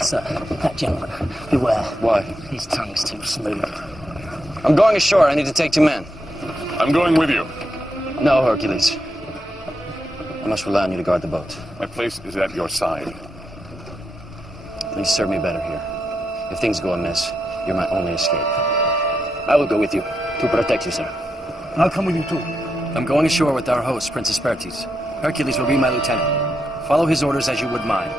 Sir, that gentleman, beware. Why? His tongue's too smooth. I'm going ashore. I need to take 2 men. I'm going with you. No, Hercules. I must rely on you to guard the boat. My place is at your side. Please serve me better here. If things go amiss, you're my only escape. I will go with you to protect you, sir. I'll come with you too. I'm going ashore with our host, Princess Bertis. Hercules will be my lieutenant. Follow his orders as you would mine.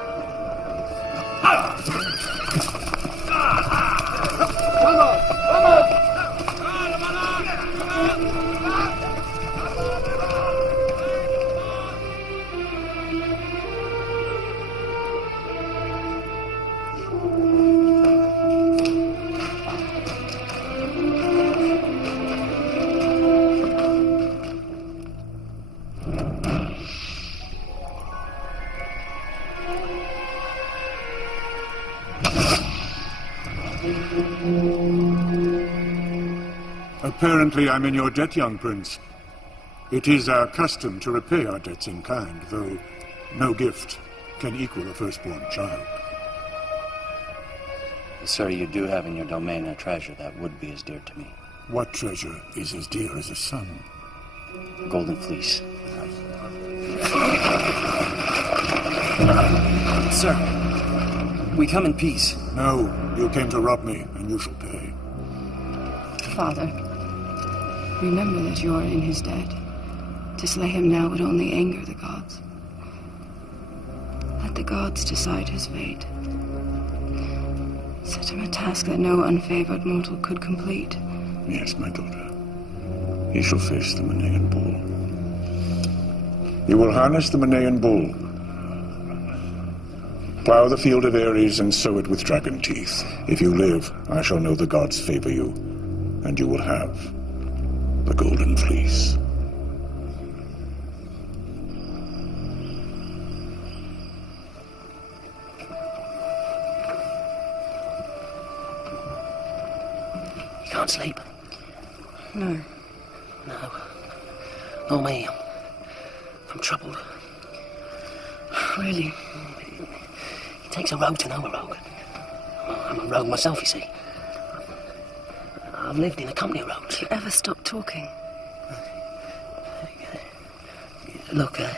Apparently I'm in your debt, young prince. It is our custom to repay our debts in kind, though no gift can equal a firstborn child. Sir, you do have in your domain a treasure that would be as dear to me. What treasure is as dear as a son? The golden fleece. Sir, we come in peace. No, you came to rob me, and you shall pay. Father, remember that you are in his debt. To slay him now would only anger the gods. Let the gods decide his fate. Set him a task that no unfavored mortal could complete. Yes, my daughter. He shall face the Manean bull. You will harness the Manean bull, plow the field of Ares, and sow it with dragon teeth. If you live, I shall know the gods favor you, and you will have the golden fleece. You can't sleep? No. No. Nor me. I'm troubled. Really? It takes a rogue to know a rogue. I'm a rogue myself, you see. I've lived in a company of rogues. Do you ever stop talking? Look, I've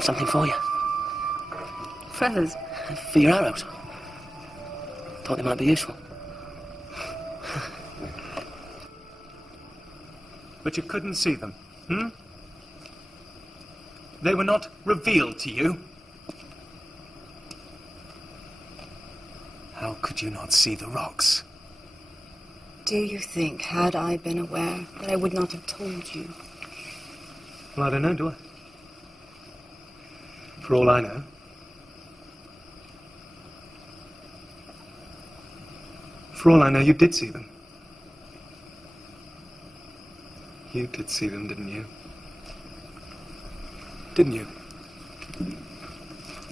something for you. Feathers? For your arrows. Thought they might be useful. But you couldn't see them, hmm? They were not revealed to you. How could you not see the rocks? Do you think, had I been aware, that I would not have told you? Well, I don't know, do I? For all I know. For all I know, you did see them. You did see them, didn't you? Didn't you?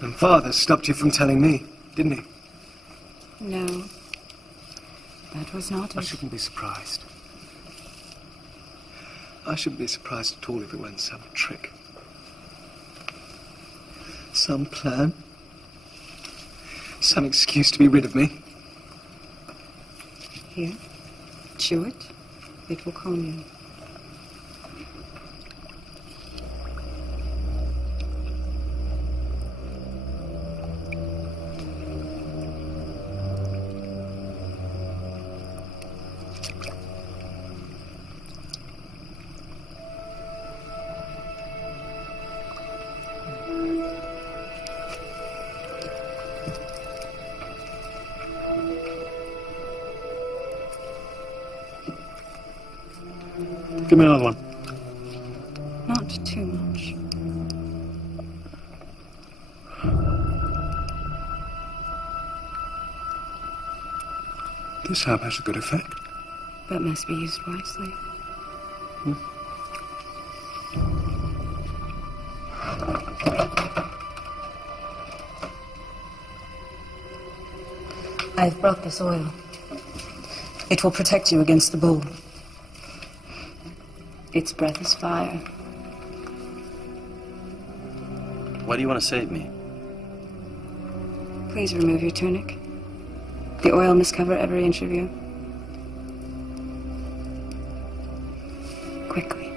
And Father stopped you from telling me, didn't he? No. That was not I it. shouldn't be surprised. I shouldn't be surprised at all if it weren't some trick. Some plan. Some excuse to be rid of me. Here. Chew it. It will calm you. Give me another one. Not too much. This herb has a good effect. But must be used wisely. I've brought this oil. It will protect you against the bull. Its breath is fire. Why do you want to save me? Please remove your tunic. The oil must cover every inch of you. Quickly.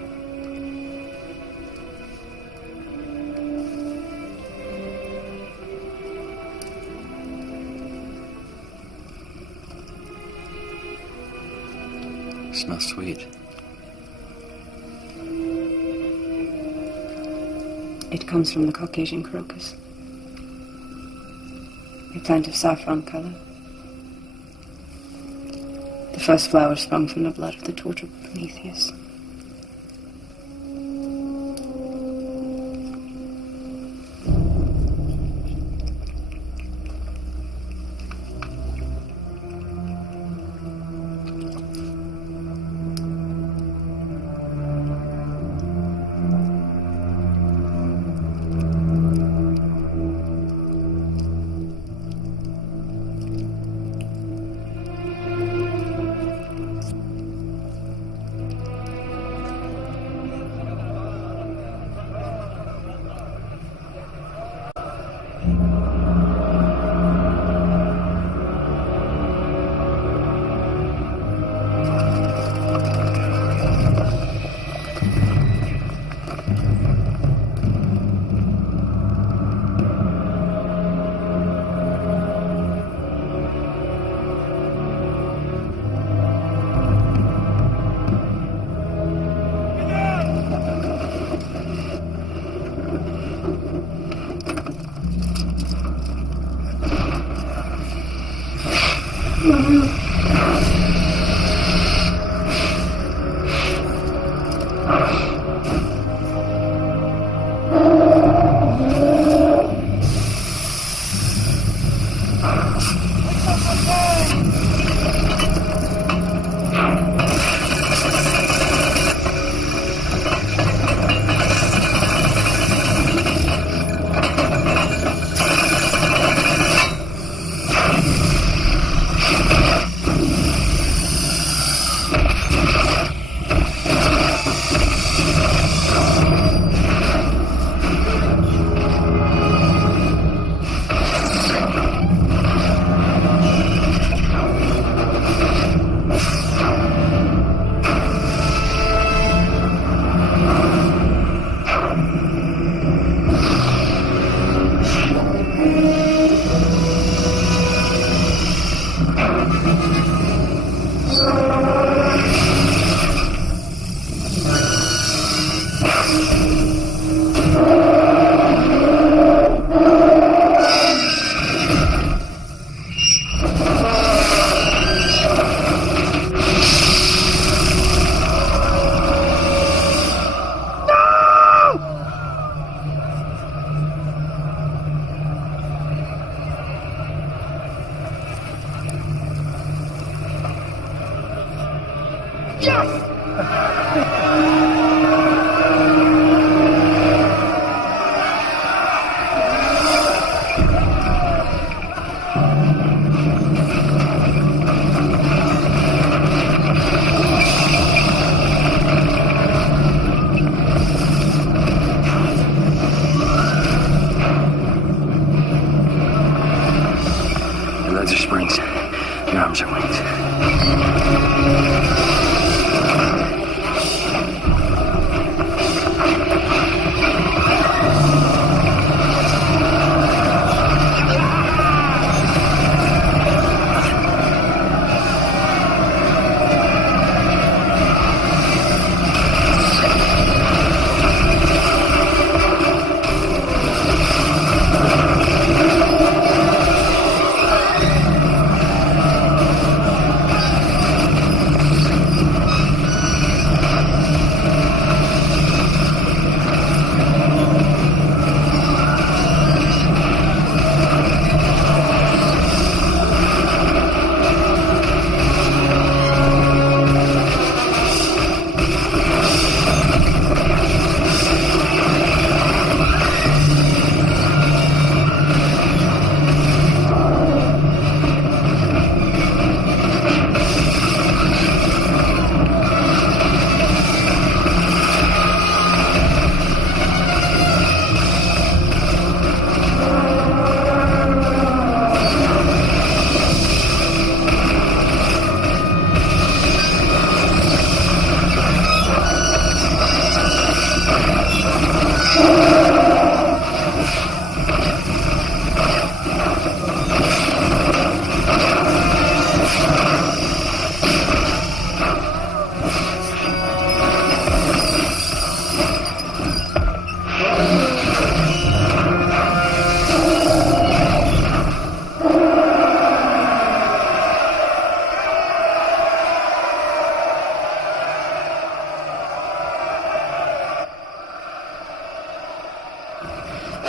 Smells sweet. It comes from the Caucasian crocus, a plant of saffron color. The first flower sprung from the blood of the tortured Prometheus.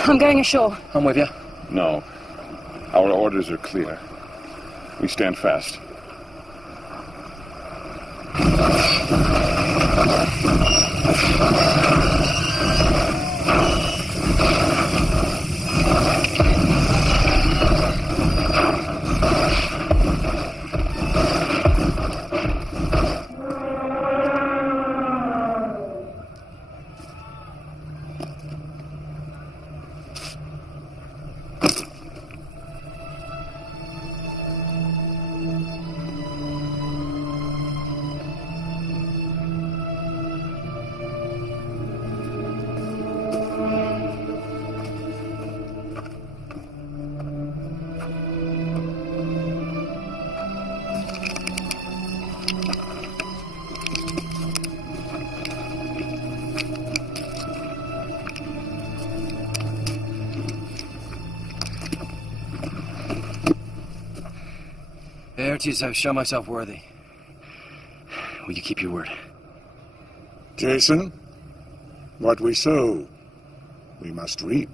I'm going ashore. I'm with you. No. Our orders are clear. We stand fast. Éétès, I show myself worthy. Will you keep your word? Jason, what we sow, we must reap.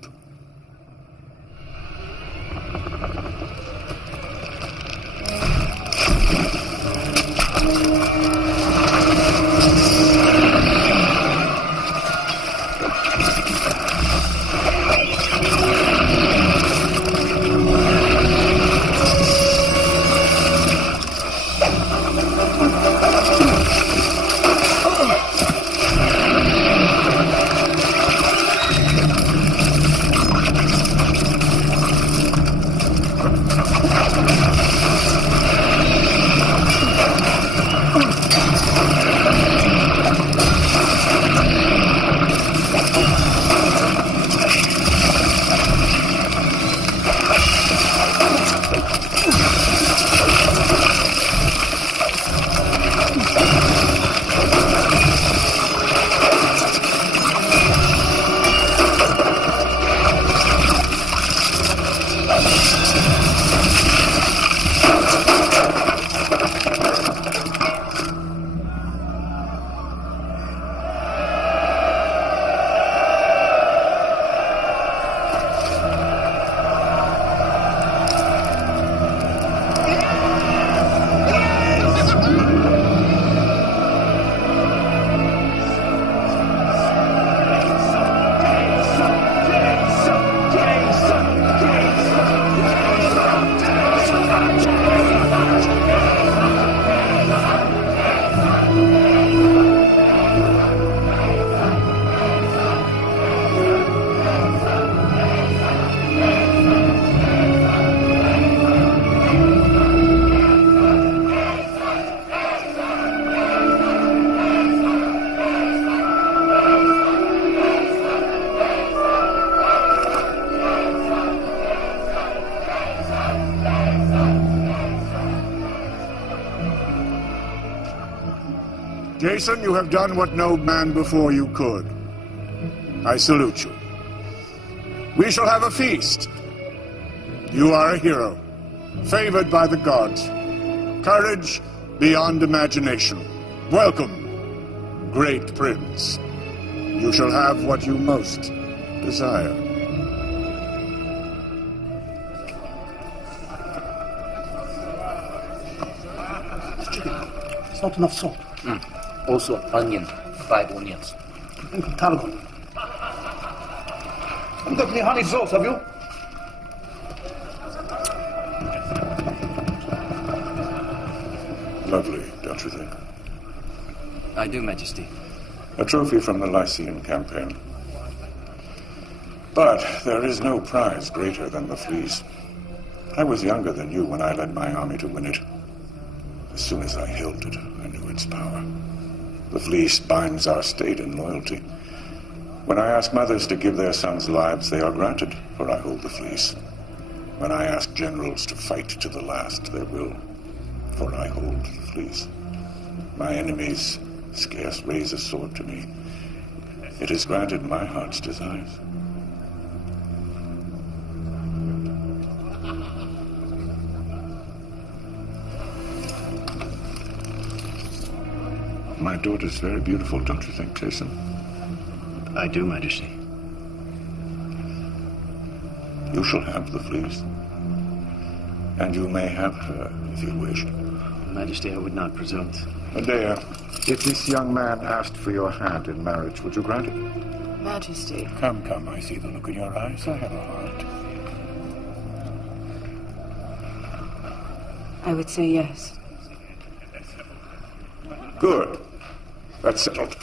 Jason, you have done what no man before you could. I salute you. We shall have a feast. You are a hero, favored by the gods. Courage beyond imagination. Welcome, great prince. You shall have what you most desire. It's not enough salt. Also, onion. 5 onions. Tarragon. Haven't got any honey sauce, have you? Lovely, don't you think? I do, Majesty. A trophy from the Lycian campaign. But there is no prize greater than the fleece. I was younger than you when I led my army to win it. As soon as I held it, I knew its power. The fleece binds our state in loyalty. When I ask mothers to give their sons lives, they are granted, for I hold the fleece. When I ask generals to fight to the last, they will, for I hold the fleece. My enemies scarce raise a sword to me. It has granted my heart's desires. My daughter's very beautiful, don't you think, Jason? I do, Majesty. You shall have the fleece. And you may have her, if you wish. Majesty, I would not presume to. Medea, if this young man asked for your hand in marriage, would you grant it? Majesty. Come, come, I see the look in your eyes. I have a heart. I would say yes. Good. That's settled.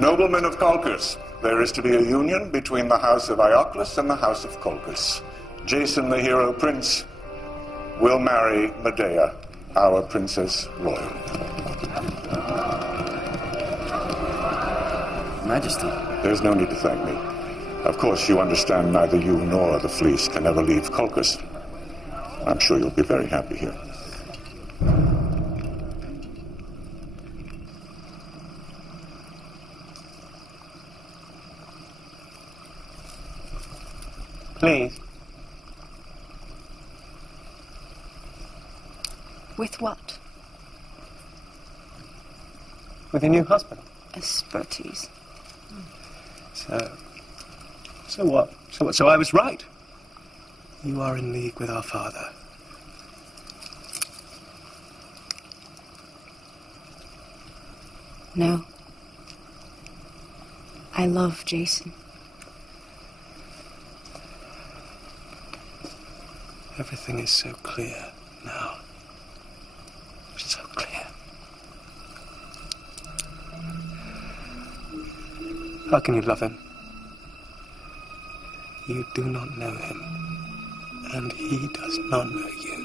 Noblemen of Colchis, there is to be a union between the house of Ioclus and the house of Colchis. Jason, the hero prince, will marry Medea, our princess royal. Majesty. There's no need to thank me. Of course, you understand neither you nor the fleece can ever leave Colchis. I'm sure you'll be very happy here. Please. With what? With a new husband. Asperties. So what? So I was right. You are in league with our father. No. I love Jason. Everything is so clear now. So clear. How can you love him? You do not know him, and he does not know you.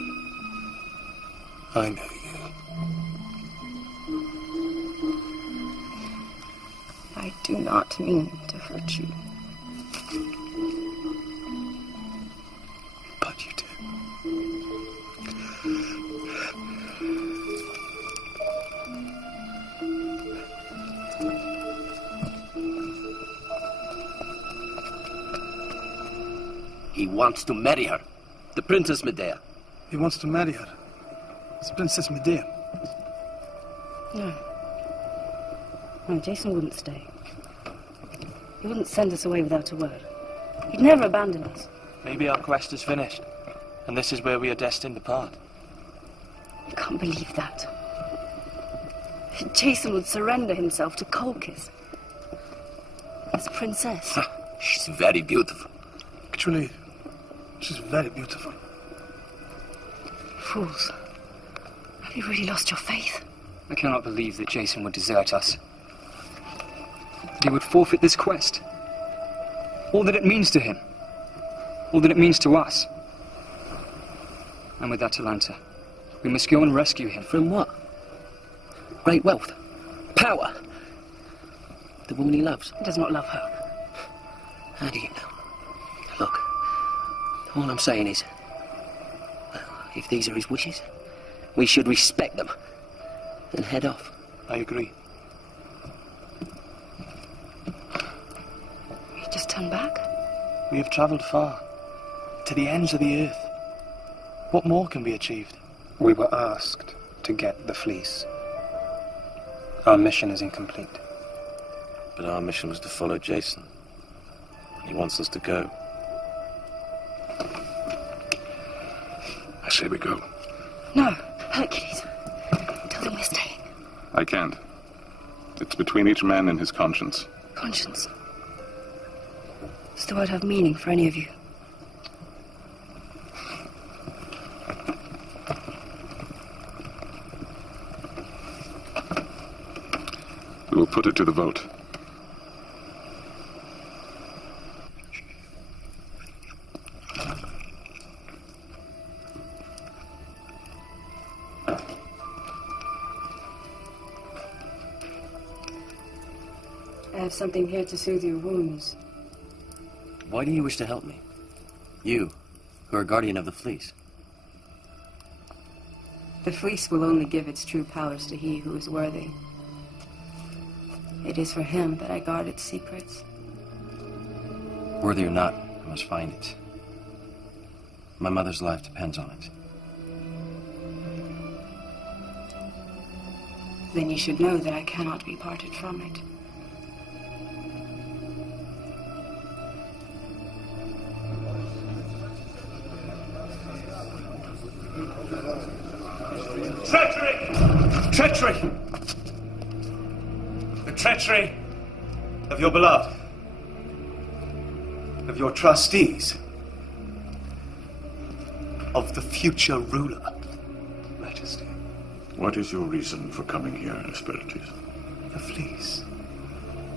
I know you. I do not mean to hurt you. But you do. He wants to marry her. The Princess Medea. He wants to marry her. It's Princess Medea. No. No, Jason wouldn't stay. He wouldn't send us away without a word. He'd never abandon us. Maybe our quest is finished, and this is where we are destined to part. I can't believe that. Jason would surrender himself to Colchis. As princess. She's very beautiful. Actually, she's very beautiful. Fools. Have you really lost your faith? I cannot believe that Jason would desert us. That he would forfeit this quest. All that it means to him. All that it means to us. And with Atalanta, we must go and rescue him. From what? Great wealth? Power? The woman he loves? He does not love her. How do you know? Look, all I'm saying is, well, if these are his wishes, we should respect them and head off. I agree. You just turn back? We have travelled far, to the ends of the earth. What more can be achieved? We were asked to get the fleece. Our mission is incomplete. But our mission was to follow Jason. He wants us to go. I say we go. No, Hercules. Tell them we're staying. I can't. It's between each man and his conscience. Conscience. Does the word have meaning for any of you? We will put it to the vote. I have something here to soothe your wounds. Why do you wish to help me? You, who are guardian of the fleece. The fleece will only give its true powers to he who is worthy. It is for him that I guard its secrets. Worthy or not, I must find it. My mother's life depends on it. Then you should know that I cannot be parted from it. Treachery! Treachery! The treachery of your beloved, of your trustees, of the future ruler, Majesty. What is your reason for coming here, Asperities? The fleece.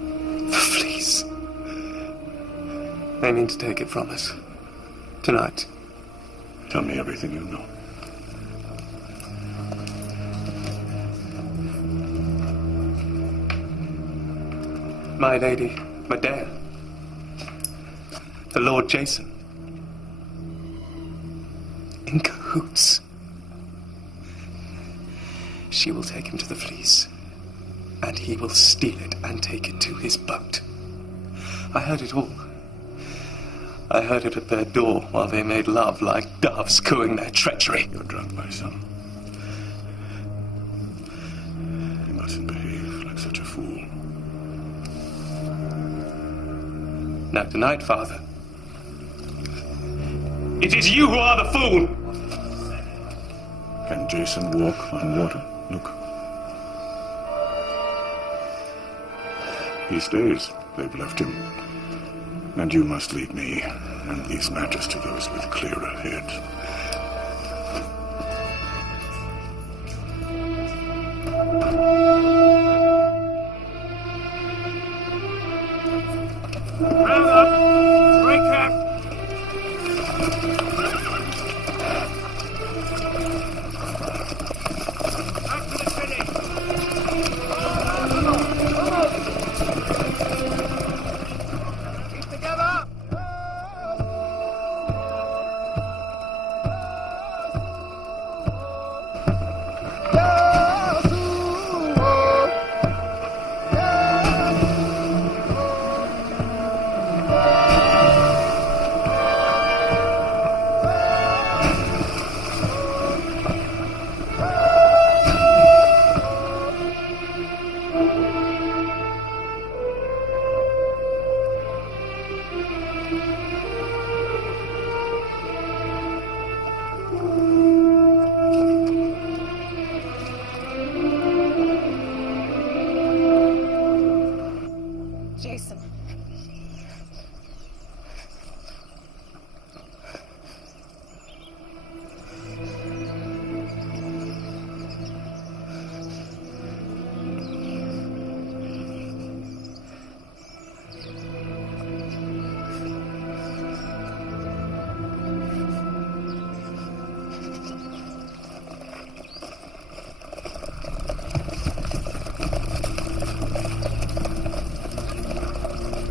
The fleece. They mean to take it from us. Tonight. Tell me everything you know. My lady, Medea. The Lord Jason. In cahoots. She will take him to the fleece, and he will steal it and take it to his boat. I heard it all. I heard it at their door while they made love like doves cooing their treachery. You're drunk, my son. You mustn't behave like such a fool. Now tonight, Father, it is you who are the fool! Can Jason walk on water? Look. He stays. They've left him. And you must lead me and these matters to those with clearer heads. Round up! Break camp!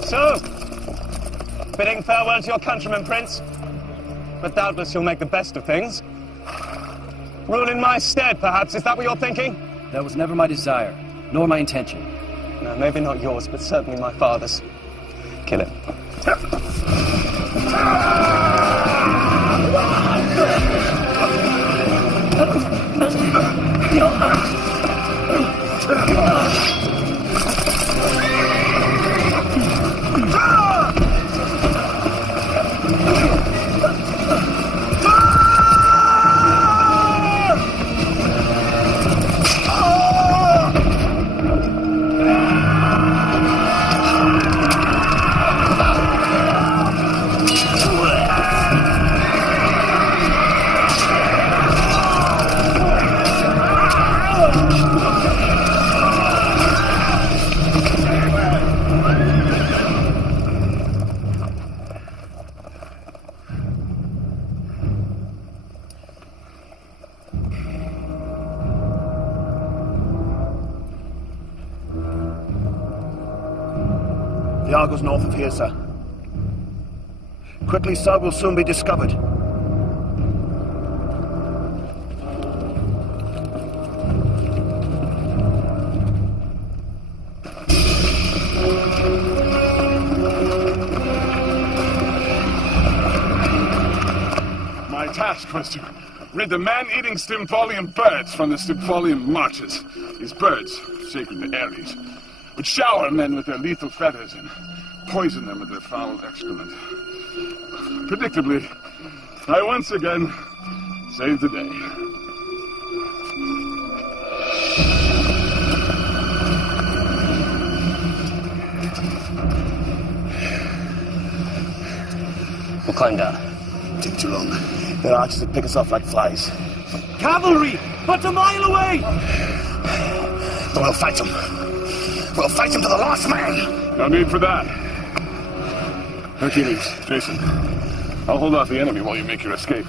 So, bidding farewell to your countrymen, Prince. But doubtless you'll make the best of things. Rule in my stead, perhaps. Is that what you're thinking? That was never my desire, nor my intention. No, maybe not yours, but certainly my father's. Kill him. The Argos north of here, sir. Quickly, sir, will soon be discovered. My task was to rid the man-eating Stymphalian birds from the Stymphalian marches. These birds, sacred to Ares, would shower men with their lethal feathers and poison them with their foul excrement. Predictably, I once again saved the day. We'll climb down. Take too long. Their archers will pick us off like flies. Cavalry! But a mile away! But we'll fight them. We'll fight them to the last man! No need for that. Hercules, Jason, I'll hold off the enemy while you make your escape.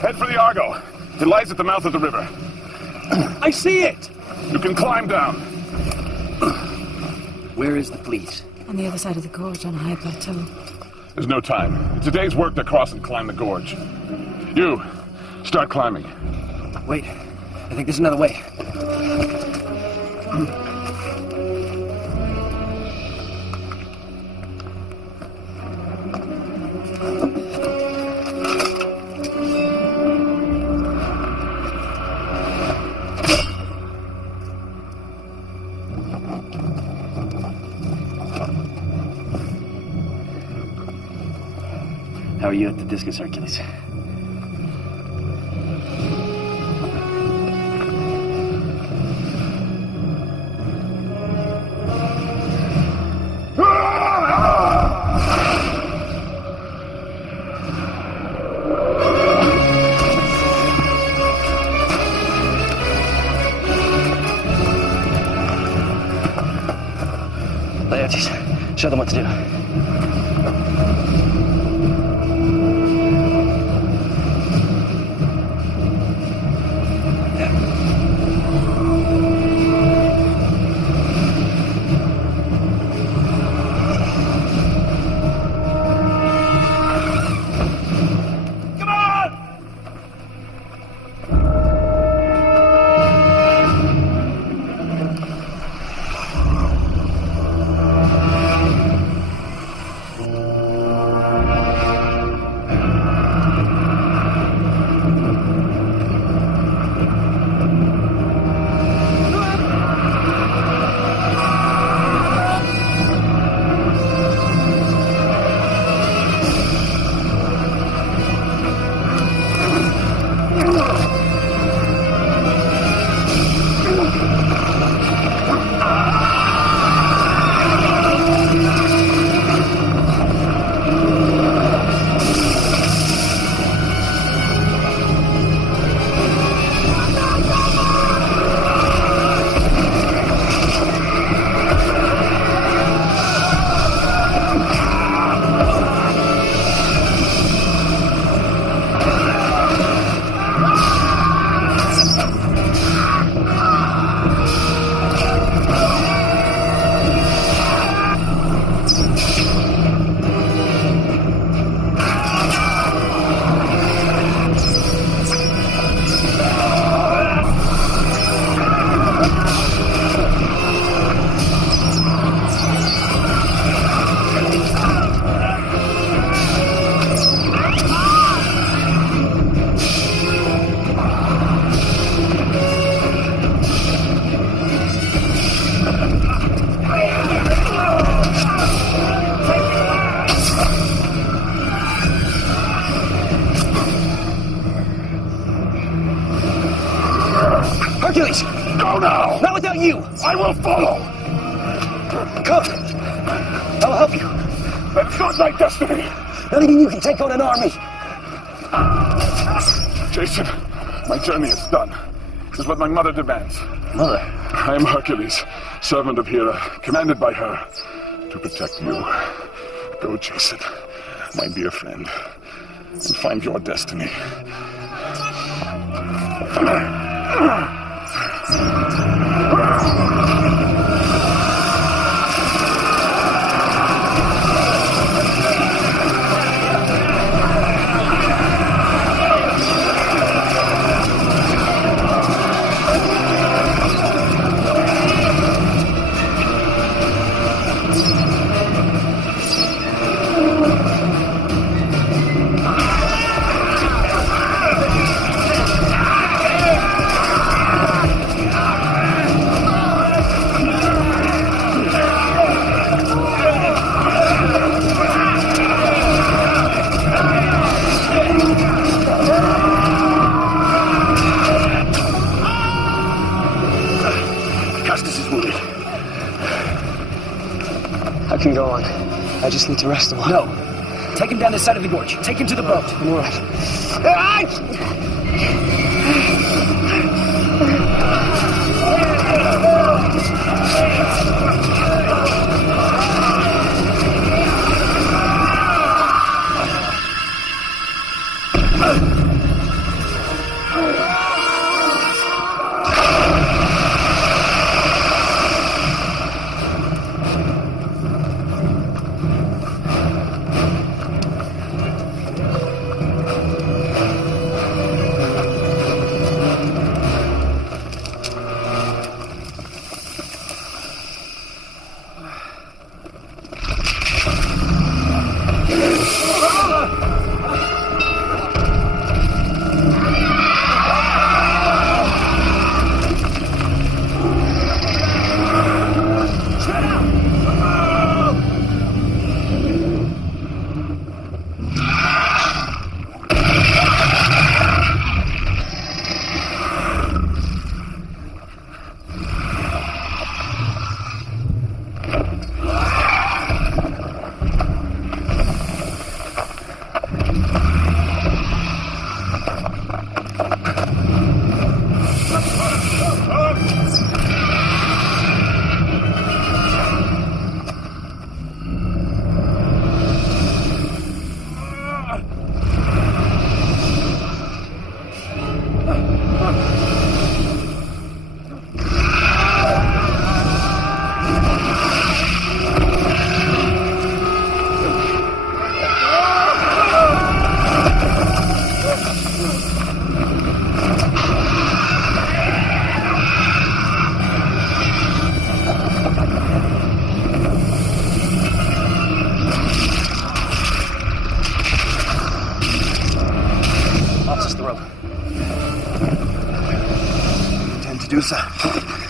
Head for the Argo. It lies at the mouth of the river. I see it! You can climb down. Where is the fleet? On the other side of the gorge, on a high plateau. There's no time. It's a day's work to cross and climb the gorge. You, start climbing. Wait, I think there's another way. How are you at the discus, Hercules? Laertes, show them what to do. Hercules! Go now! Not without you! I will follow! Come! I will help you. That's not my destiny! Not even you can take on an army! Jason, my journey is done. This is what my mother demands. Mother? I am Hercules, servant of Hera, commanded by her to protect you. Go, Jason, my dear friend, and find your destiny. I can go on. I just need to rest a while. No. Take him down the side of the gorge. Take him to the boat. I'm all right.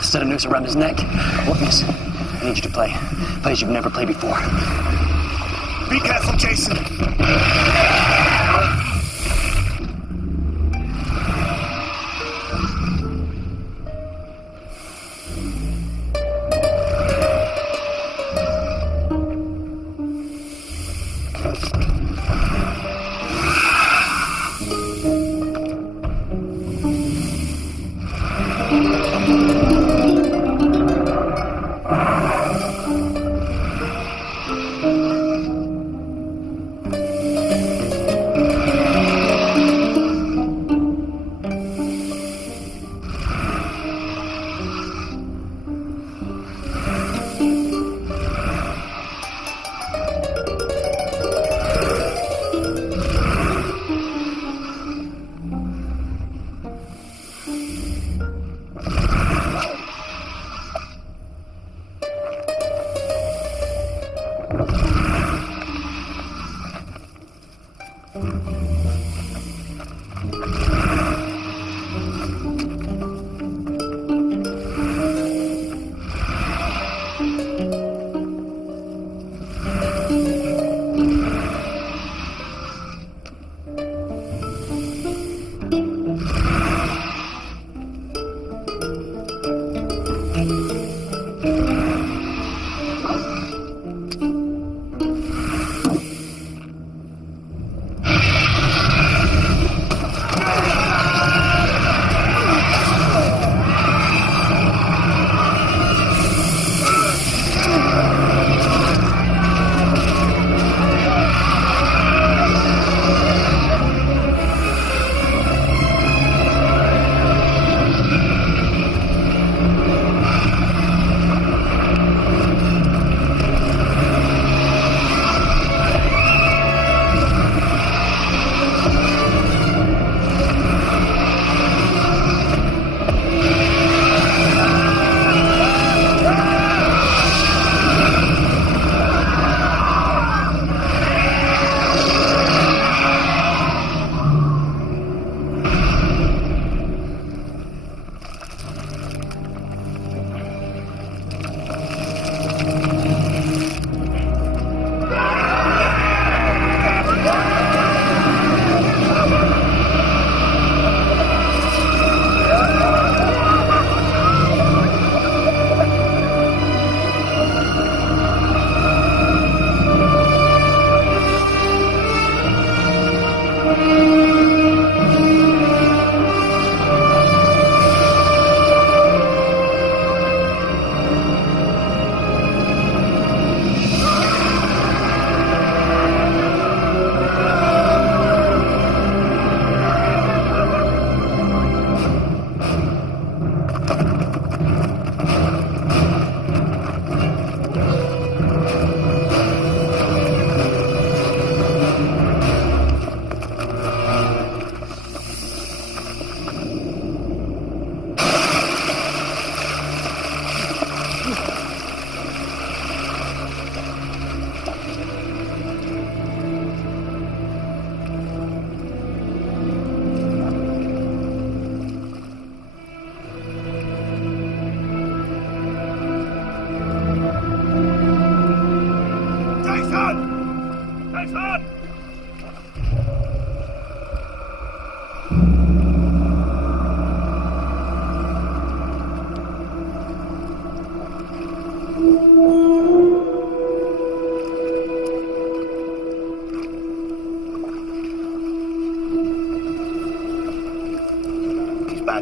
Set a noose around his neck. Orpheus, I need you to play. Play as you've never played before. Be careful, Jason.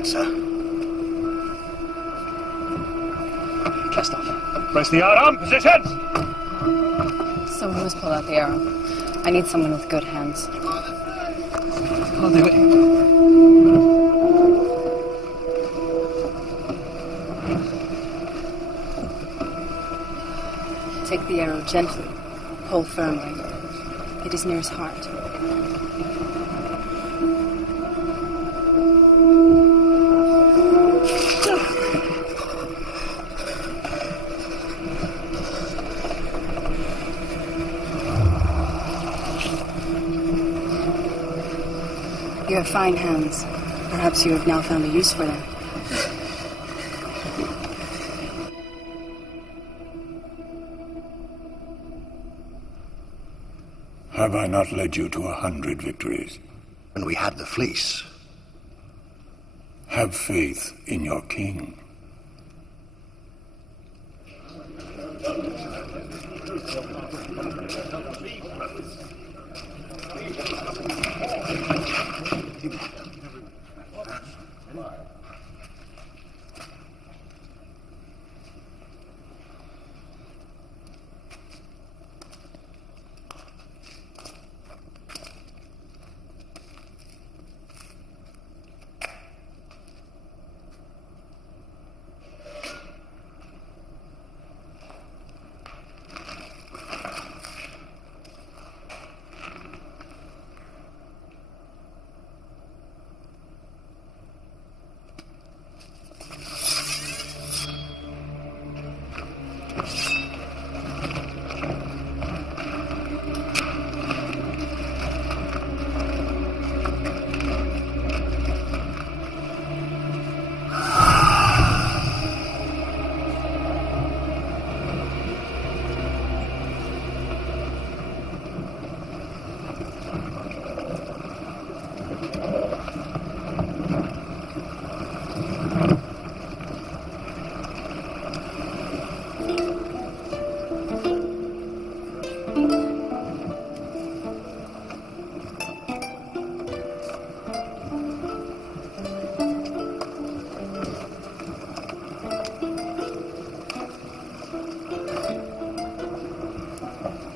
answer. Cast off. Press the arm. Positions! Someone must pull out the arrow. I need someone with good hands. I'll do it. Take the arrow gently. Pull firmly. It is near his heart. You have fine hands. Perhaps you have now found a use for them. Have I not led you to 100 victories? And we had the fleece. Have faith in your king.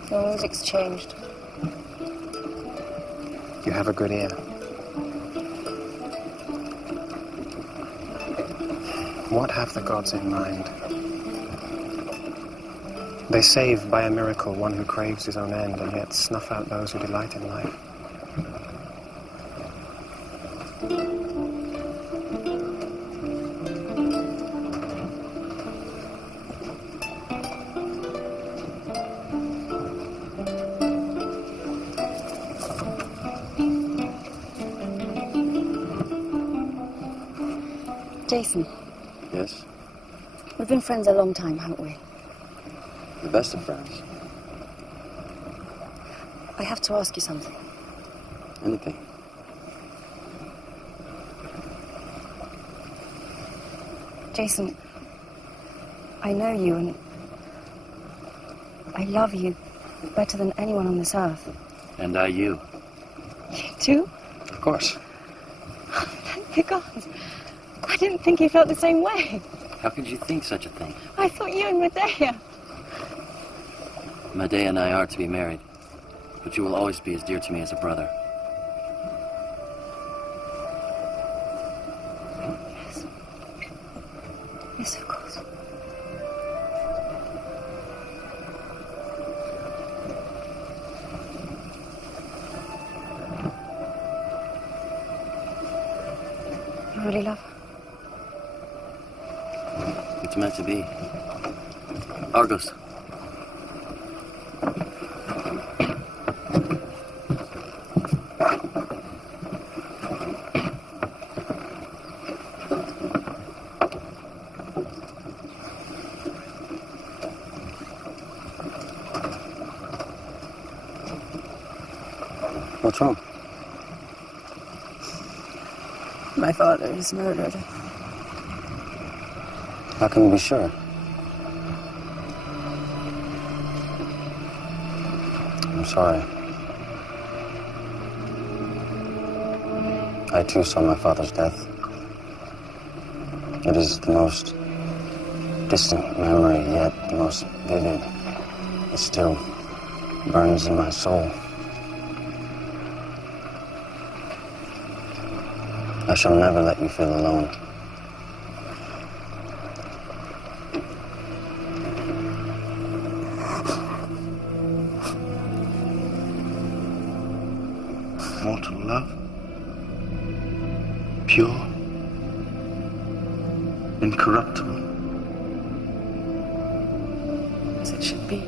The music's changed. You have a good ear. What have the gods in mind? They save by a miracle one who craves his own end, and yet snuff out those who delight in life. Jason. Yes? We've been friends a long time, haven't we? The best of friends. I have to ask you something. Anything. Jason, I know you and I love you better than anyone on this earth. And I you. You too? Of course. Thank you, God. I didn't think you felt the same way. How could you think such a thing? I thought you and Medea. Medea and I are to be married, but you will always be as dear to me as a brother. Yes. Yes, of course. You really love her? It's meant to be. Argos. What's wrong? My father is murdered. How can we be sure? I'm sorry. I too saw my father's death. It is the most distant memory, yet the most vivid. It still burns in my soul. I shall never let you feel alone. Mortal love, pure, incorruptible, As it should be.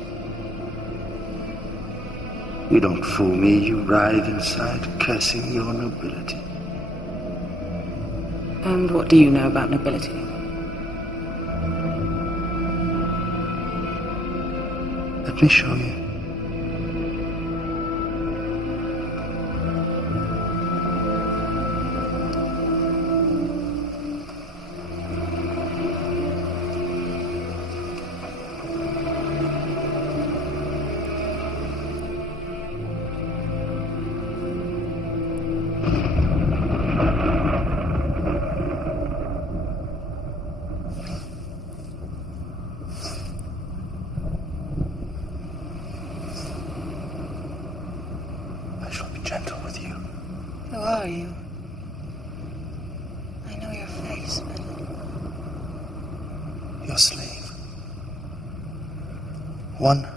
you don't fool me. You writhe inside, cursing your nobility. And what do you know about nobility? Let me show you. Gentle with you. Who are you? I know your face, but... Your slave. One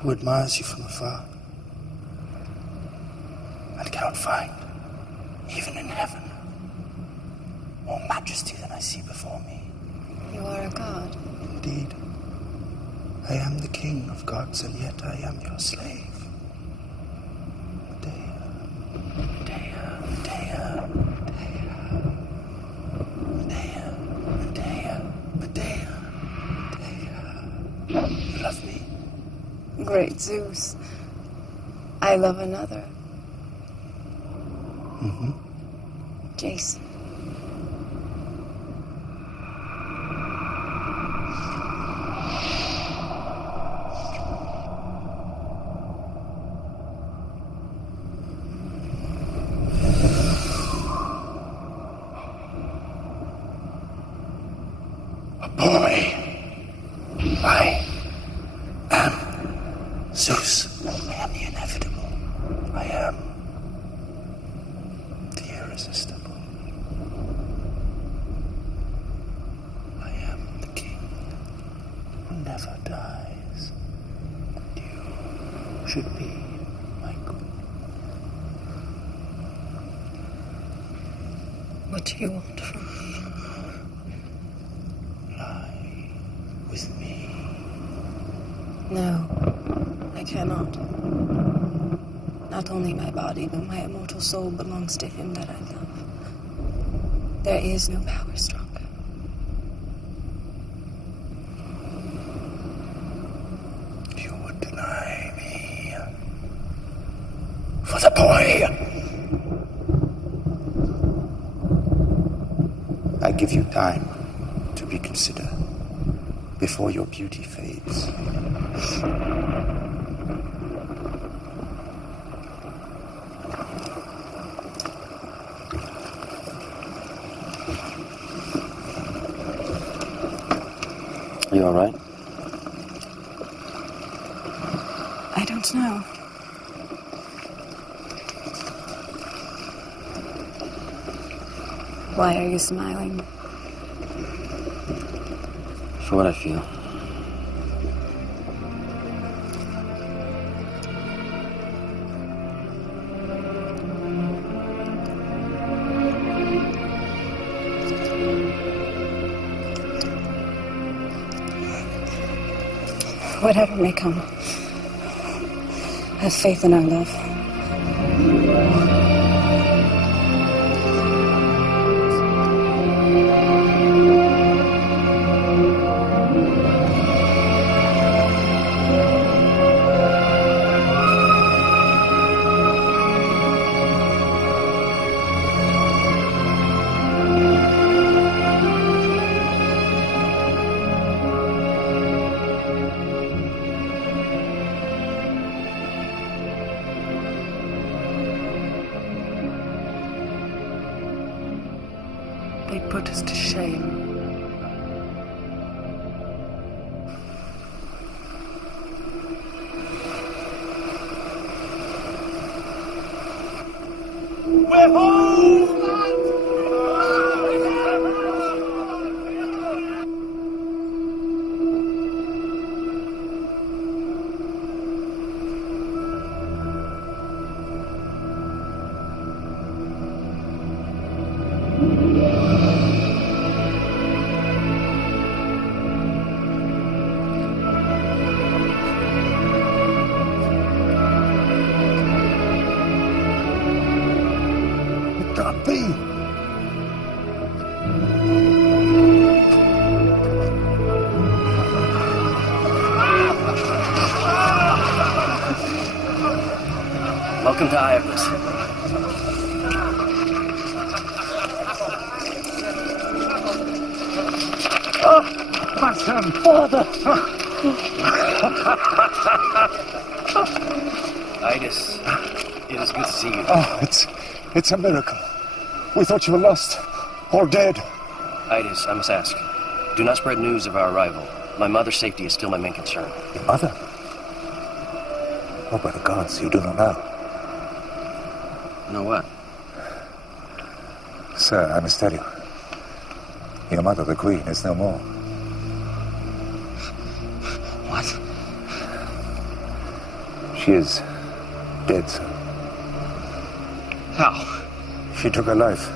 who admires you from afar and cannot find, even in heaven, more majesty than I see before me. You are a god. Indeed. I am the king of gods, and yet I am your slave. Great Zeus. I love another. Jason. Zeus, I am the inevitable. I am the irresistible. I am the king who never dies. And you should be my queen. What do you want from me? Lie with me. No. I cannot. Not only my body, but my immortal soul belongs to him that I love. There is no power stronger. You would deny me for the boy. I give you time to reconsider before your beauty fades. You all right? I don't know. Why are you smiling? For what I feel. Whatever may come, have faith in our love. put us to shame. We're home! Welcome to Éétès. My son! Father! Éétès, it is good to see you. Oh, it's a miracle. We thought you were lost, or dead. Éétès, I must ask, do not spread news of our arrival. My mother's safety is still my main concern. Your mother? Oh, by the gods, you do not know. Know what? Sir, I must tell you. Your mother, the Queen, is no more. What? She is dead, sir. How? She took her life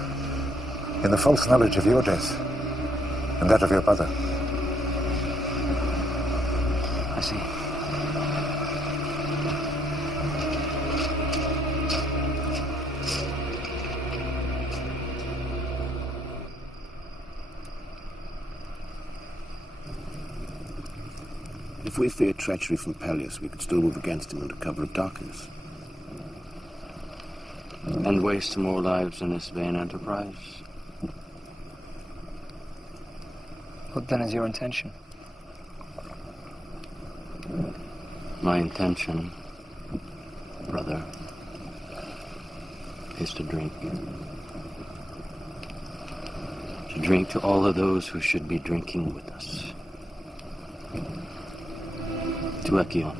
in the false knowledge of your death and that of your mother. I see. If we feared treachery from Peleus, we could still move against him under cover of darkness. And waste more lives in this vain enterprise. What then is your intention? My intention, brother, is to drink. To drink to all of those who should be drinking with us. To Echion.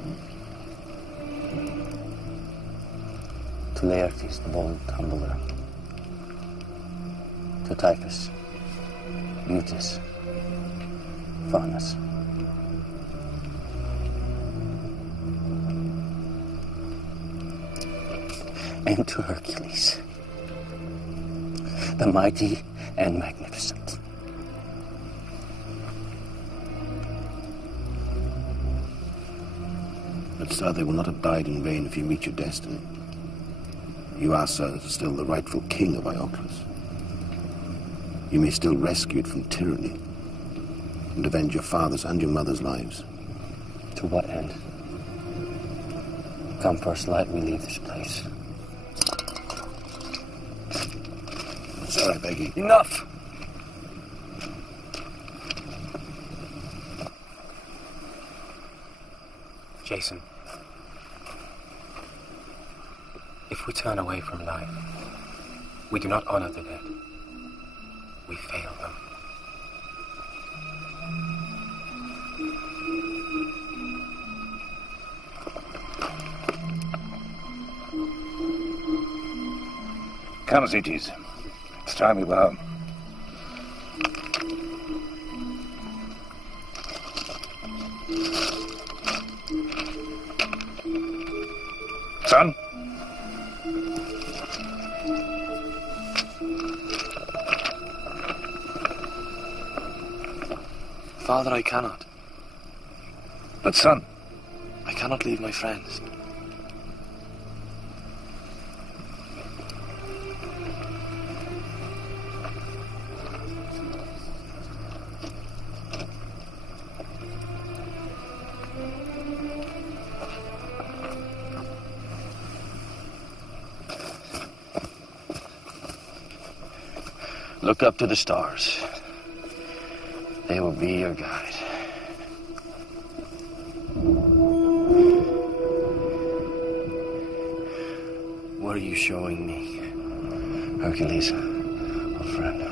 To Laertes, the bold tumbler. To Typhus, Eutis, Faunus. And to Hercules, the mighty and magnificent. But, sir, they will not have died in vain if you meet your destiny. You are, sir, still the rightful king of Iolcus. You may still rescue it from tyranny and avenge your father's and your mother's lives. To what end? Come first light, we leave this place. Sir, I beg you. Enough! Jason, if we turn away from life, we do not honor the dead. We fail them. Come, Éétès. It's time we were home. Son? Father, I cannot. But son? I cannot leave my friends. Look up to the stars. They will be your guide. What are you showing me, Hercules, old friend?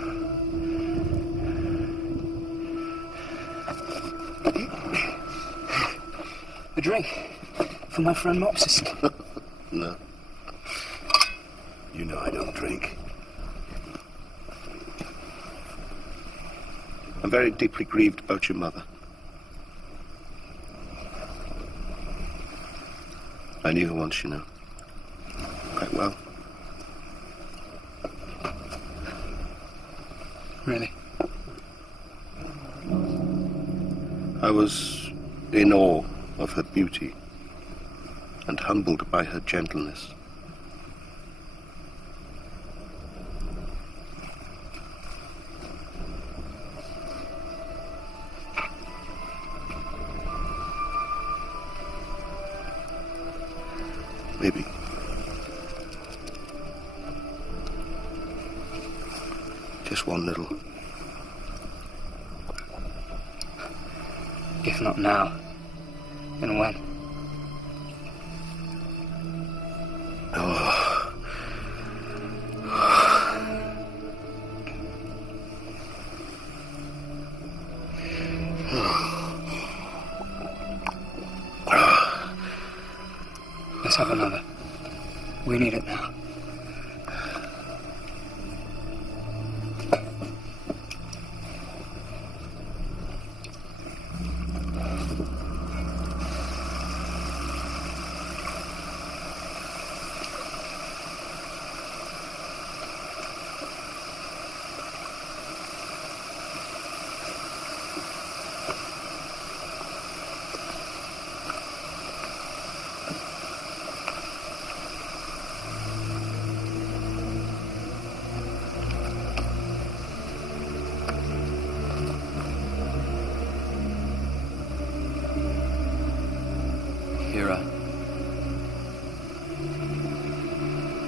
A drink for my friend Mopsus. No. You know I don't drink. I'm very deeply grieved about your mother. I knew her once, you know. Quite well. Really? I was in awe of her beauty and humbled by her gentleness. Maybe. Just one little. If not now, then when? Oh. Let's have another. We need it now.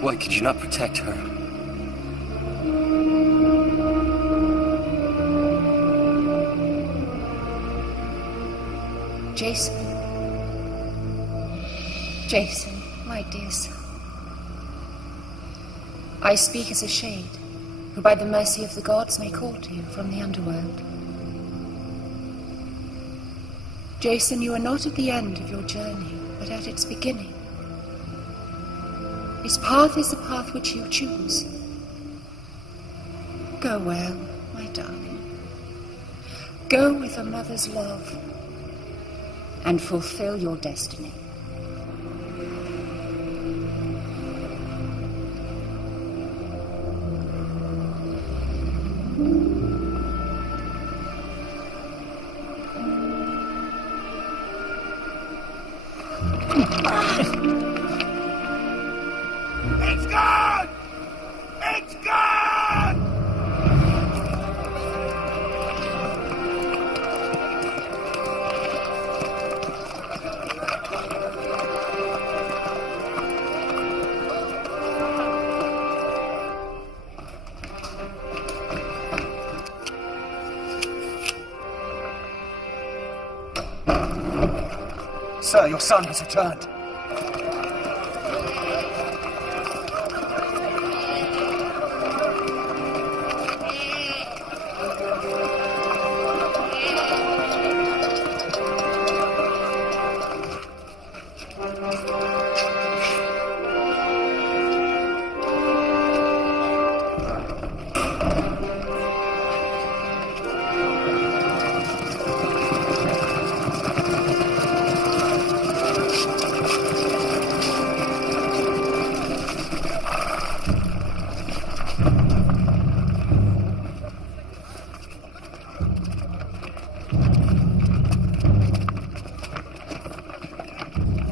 Why could you not protect her? Jason. Jason, my dear son. I speak as a shade, who by the mercy of the gods may call to you from the underworld. Jason, you are not at the end of your journey, but at its beginning. His path is the path which you choose. Go well, my darling. Go with a mother's love and fulfill your destiny. It's gone! It's gone! Sir, your son has returned.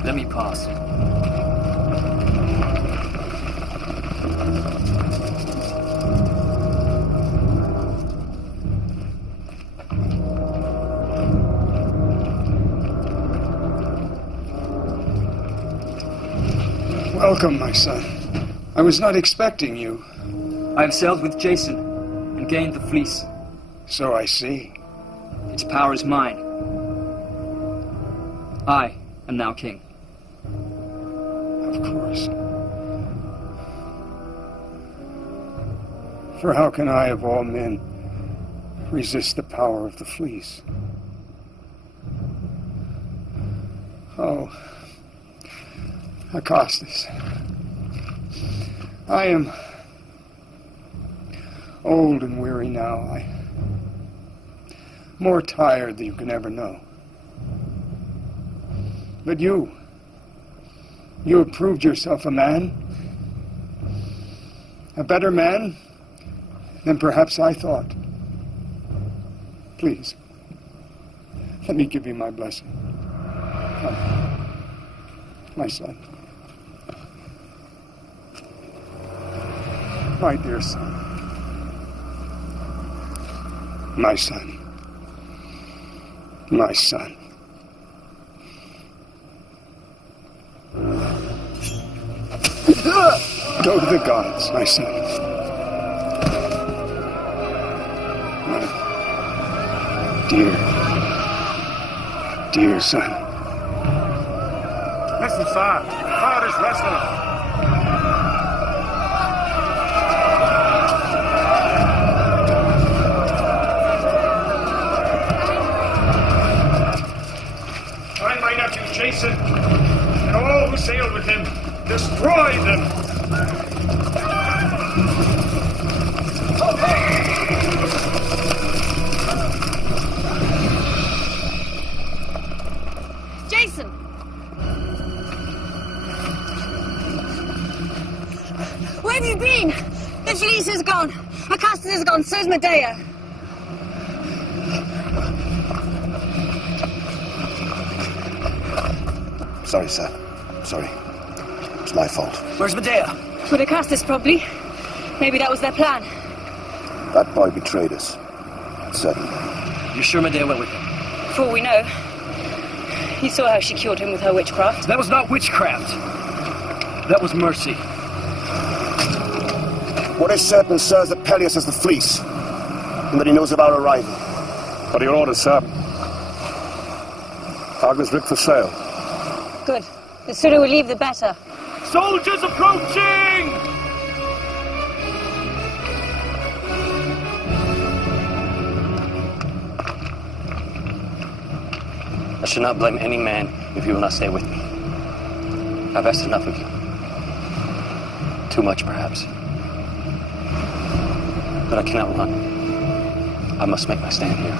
Let me pass. Welcome, my son. I was not expecting you. I have sailed with Jason and gained the fleece. So I see. Its power is mine. I am now king. Of course. For how can I, of all men, resist the power of the fleece? Oh, Acostus, I am old and weary now. I'm more tired than you can ever know. But you have proved yourself a man, a better man than perhaps I thought. Please, let me give you my blessing. Come, my son. My dear son. My son. My son. Go to the gods, my son. My dear son. Listen, sir. Father's wrestling. Find my nephew Jason and all who sailed with him. Destroy them! Jason! Where have you been? The fleece is gone. Acostus is gone. So's Medea. Sorry, sir. Sorry. It's my fault. Where's Medea? With Acostus, probably. Maybe that was their plan. That boy betrayed us. Certainly. You sure Medea went with him? For all we know. You saw how she cured him with her witchcraft. That was not witchcraft. That was mercy. What is certain, sir, is that Peleus has the fleece, and that he knows of our arrival. What are your orders, sir? Cargo's rigged for sail. Good. The sooner we leave, the better. Soldiers approaching! I should not blame any man if you will not stay with me. I've asked enough of you. Too much, perhaps. But I cannot run. I must make my stand here.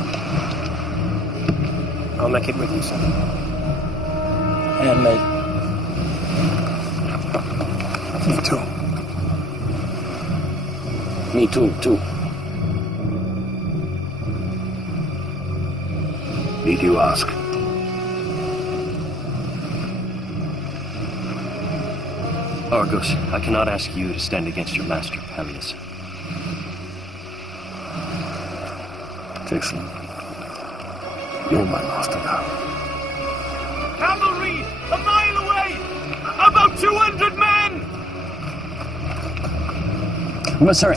I'll make it with you, son. And me. Me too. Me too. Need you ask? Argos, I cannot ask you to stand against your master, Peleus. Jason, you're my master now. Cavalry! A mile away! About 200 men! Sorry.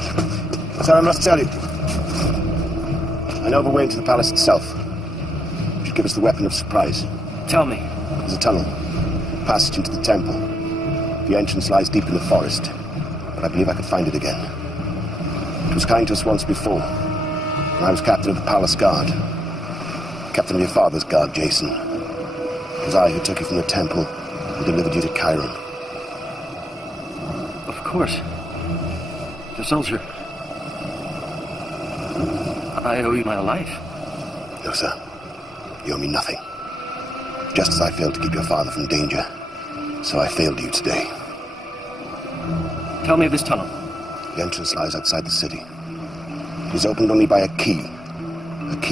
Sir, I must tell you. I know of a way into the palace itself. You should give us the weapon of surprise. Tell me. There's a tunnel. Passage into the temple. The entrance lies deep in the forest. But I believe I could find it again. It was kind to us once before. When I was captain of the palace guard. Captain of your father's guard, Jason. It was I who took you from the temple and delivered you to Chiron. Of course. The soldier. I owe you my life. No, sir. You owe me nothing. Just as I failed to keep your father from danger, so I failed you today. Tell me of this tunnel. The entrance lies outside the city. It is opened only by a key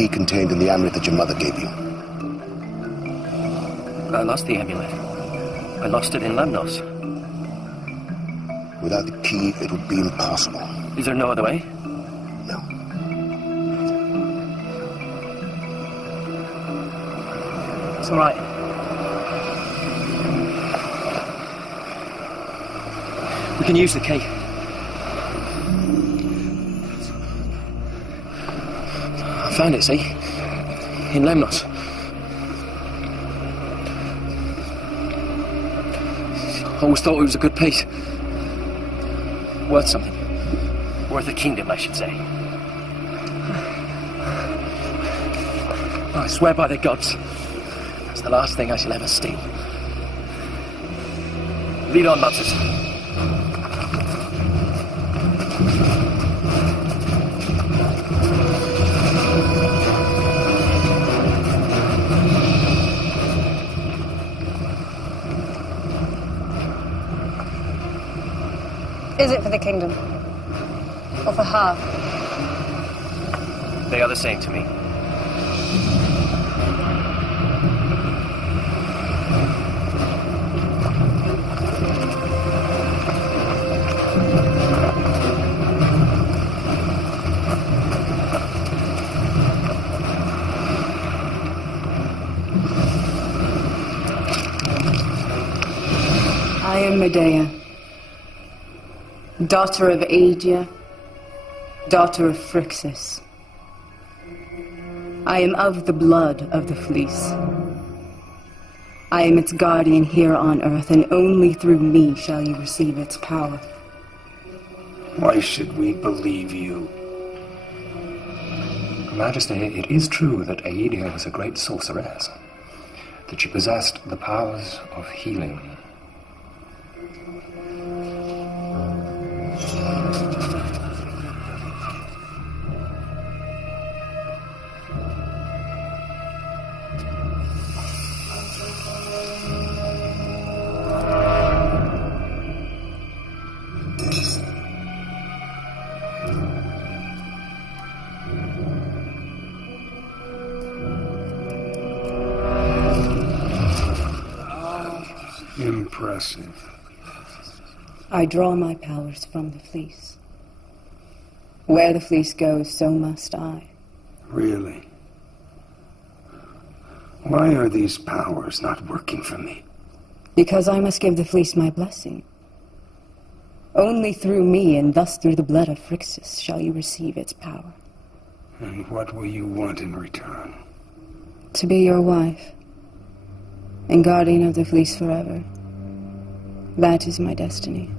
contained in the amulet that your mother gave you. I lost the amulet. I lost it in Lemnos. Without the key, it would be impossible. Is there no other way? No. It's all right. We can use the key. I found it, see? In Lemnos. Always thought it was a good piece. Worth something. Worth a kingdom, I should say. I swear by the gods, It's the last thing I shall ever steal. Lead on, Mopsus. Is it for the kingdom? Or for her? They are the same to me. I am Medea, daughter of Aedia, daughter of Phrixus. I am of the blood of the fleece. I am its guardian here on earth, and only through me shall you receive its power. Why should we believe you? Your Majesty, it is true that Aedia was a great sorceress, that she possessed the powers of healing. Impressive. I draw my powers from the fleece. Where the fleece goes, so must I. Really? Why are these powers not working for me? Because I must give the fleece my blessing. Only through me, and thus through the blood of Phrixus, shall you receive its power. And what will you want in return? To be your wife, and guardian of the fleece forever. That is my destiny.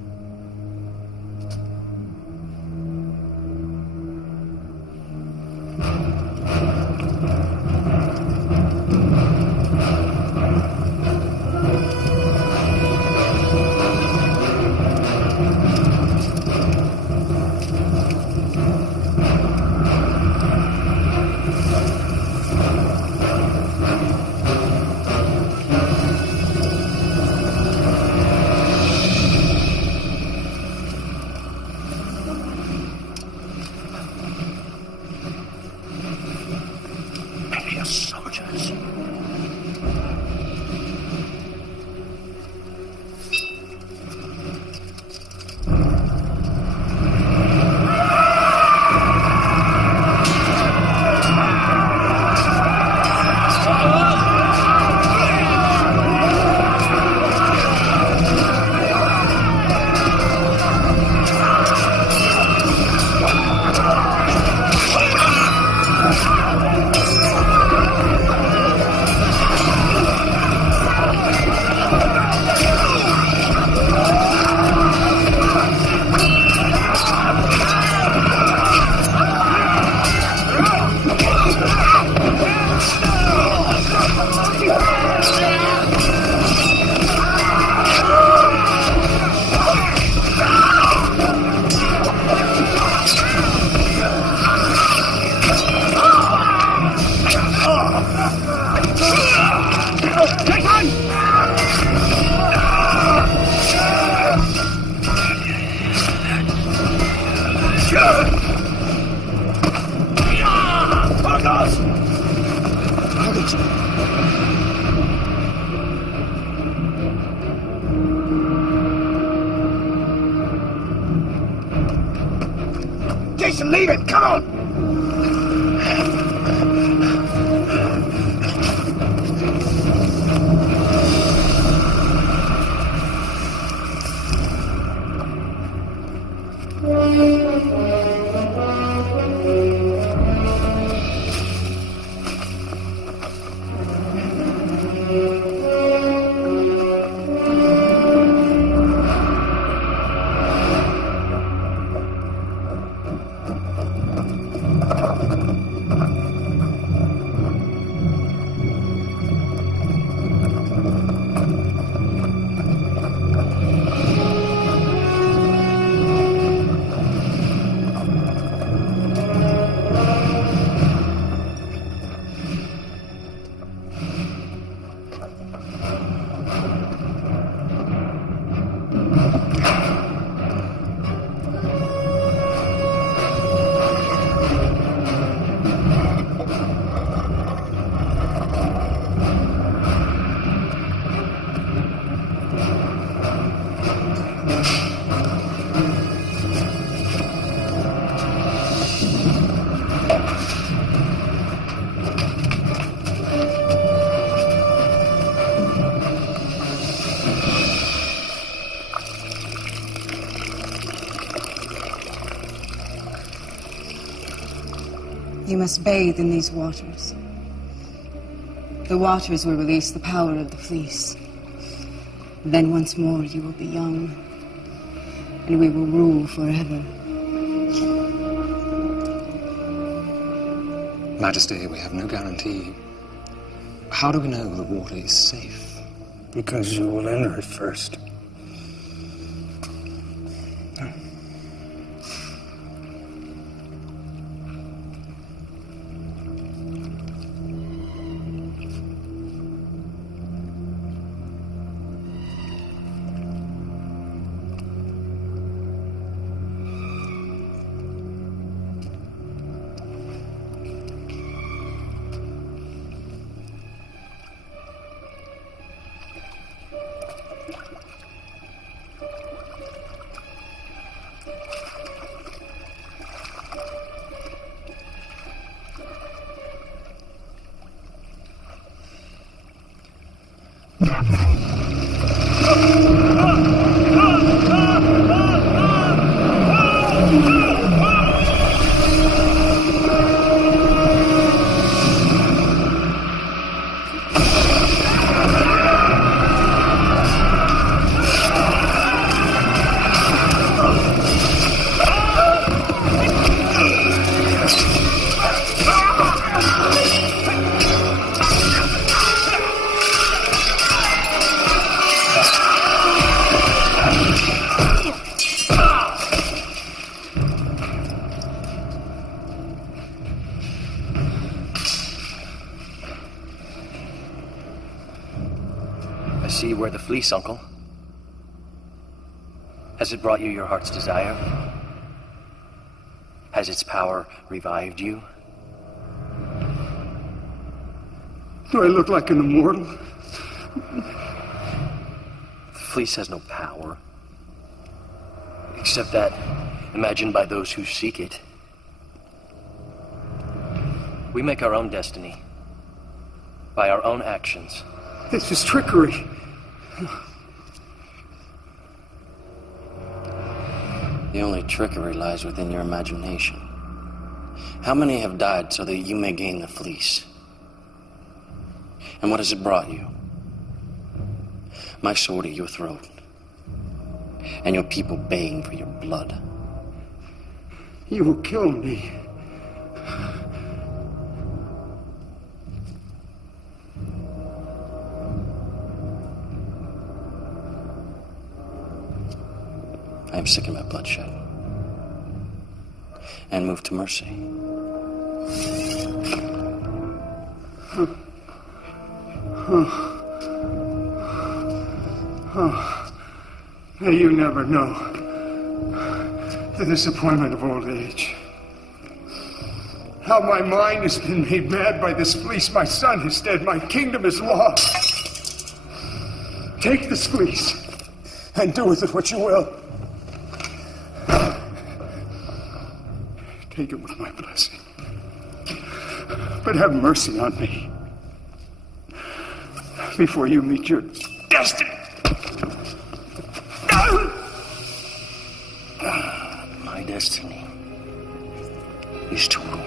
Jason, leave it! Come on! must bathe in these waters. The waters will release the power of the fleece. Then once more you will be young, and we will rule forever. Majesty, we have no guarantee. How do we know the water is safe? Because you will enter it first. Fleece, Uncle. Has it brought you your heart's desire? Has its power revived you? Do I look like an immortal? The fleece has no power. Except that imagined by those who seek it. We make our own destiny. By our own actions. This is trickery. The only trickery lies within your imagination. How many have died so that you may gain the fleece? And what has it brought you? My sword at your throat. And your people baying for your blood. You will kill me. I am sick of my bloodshed. And moved to mercy. May you never know the disappointment of old age. How my mind has been made mad by this fleece. My son is dead. My kingdom is lost. Take this fleece and do with it what you will. Take it with my blessing. But have mercy on me before you meet your destiny. My destiny is to rule.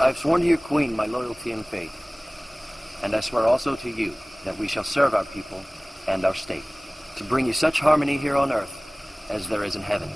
I've sworn to your queen my loyalty and faith, and I swear also to you that we shall serve our people and our state, to bring you such harmony here on earth as there is in heaven.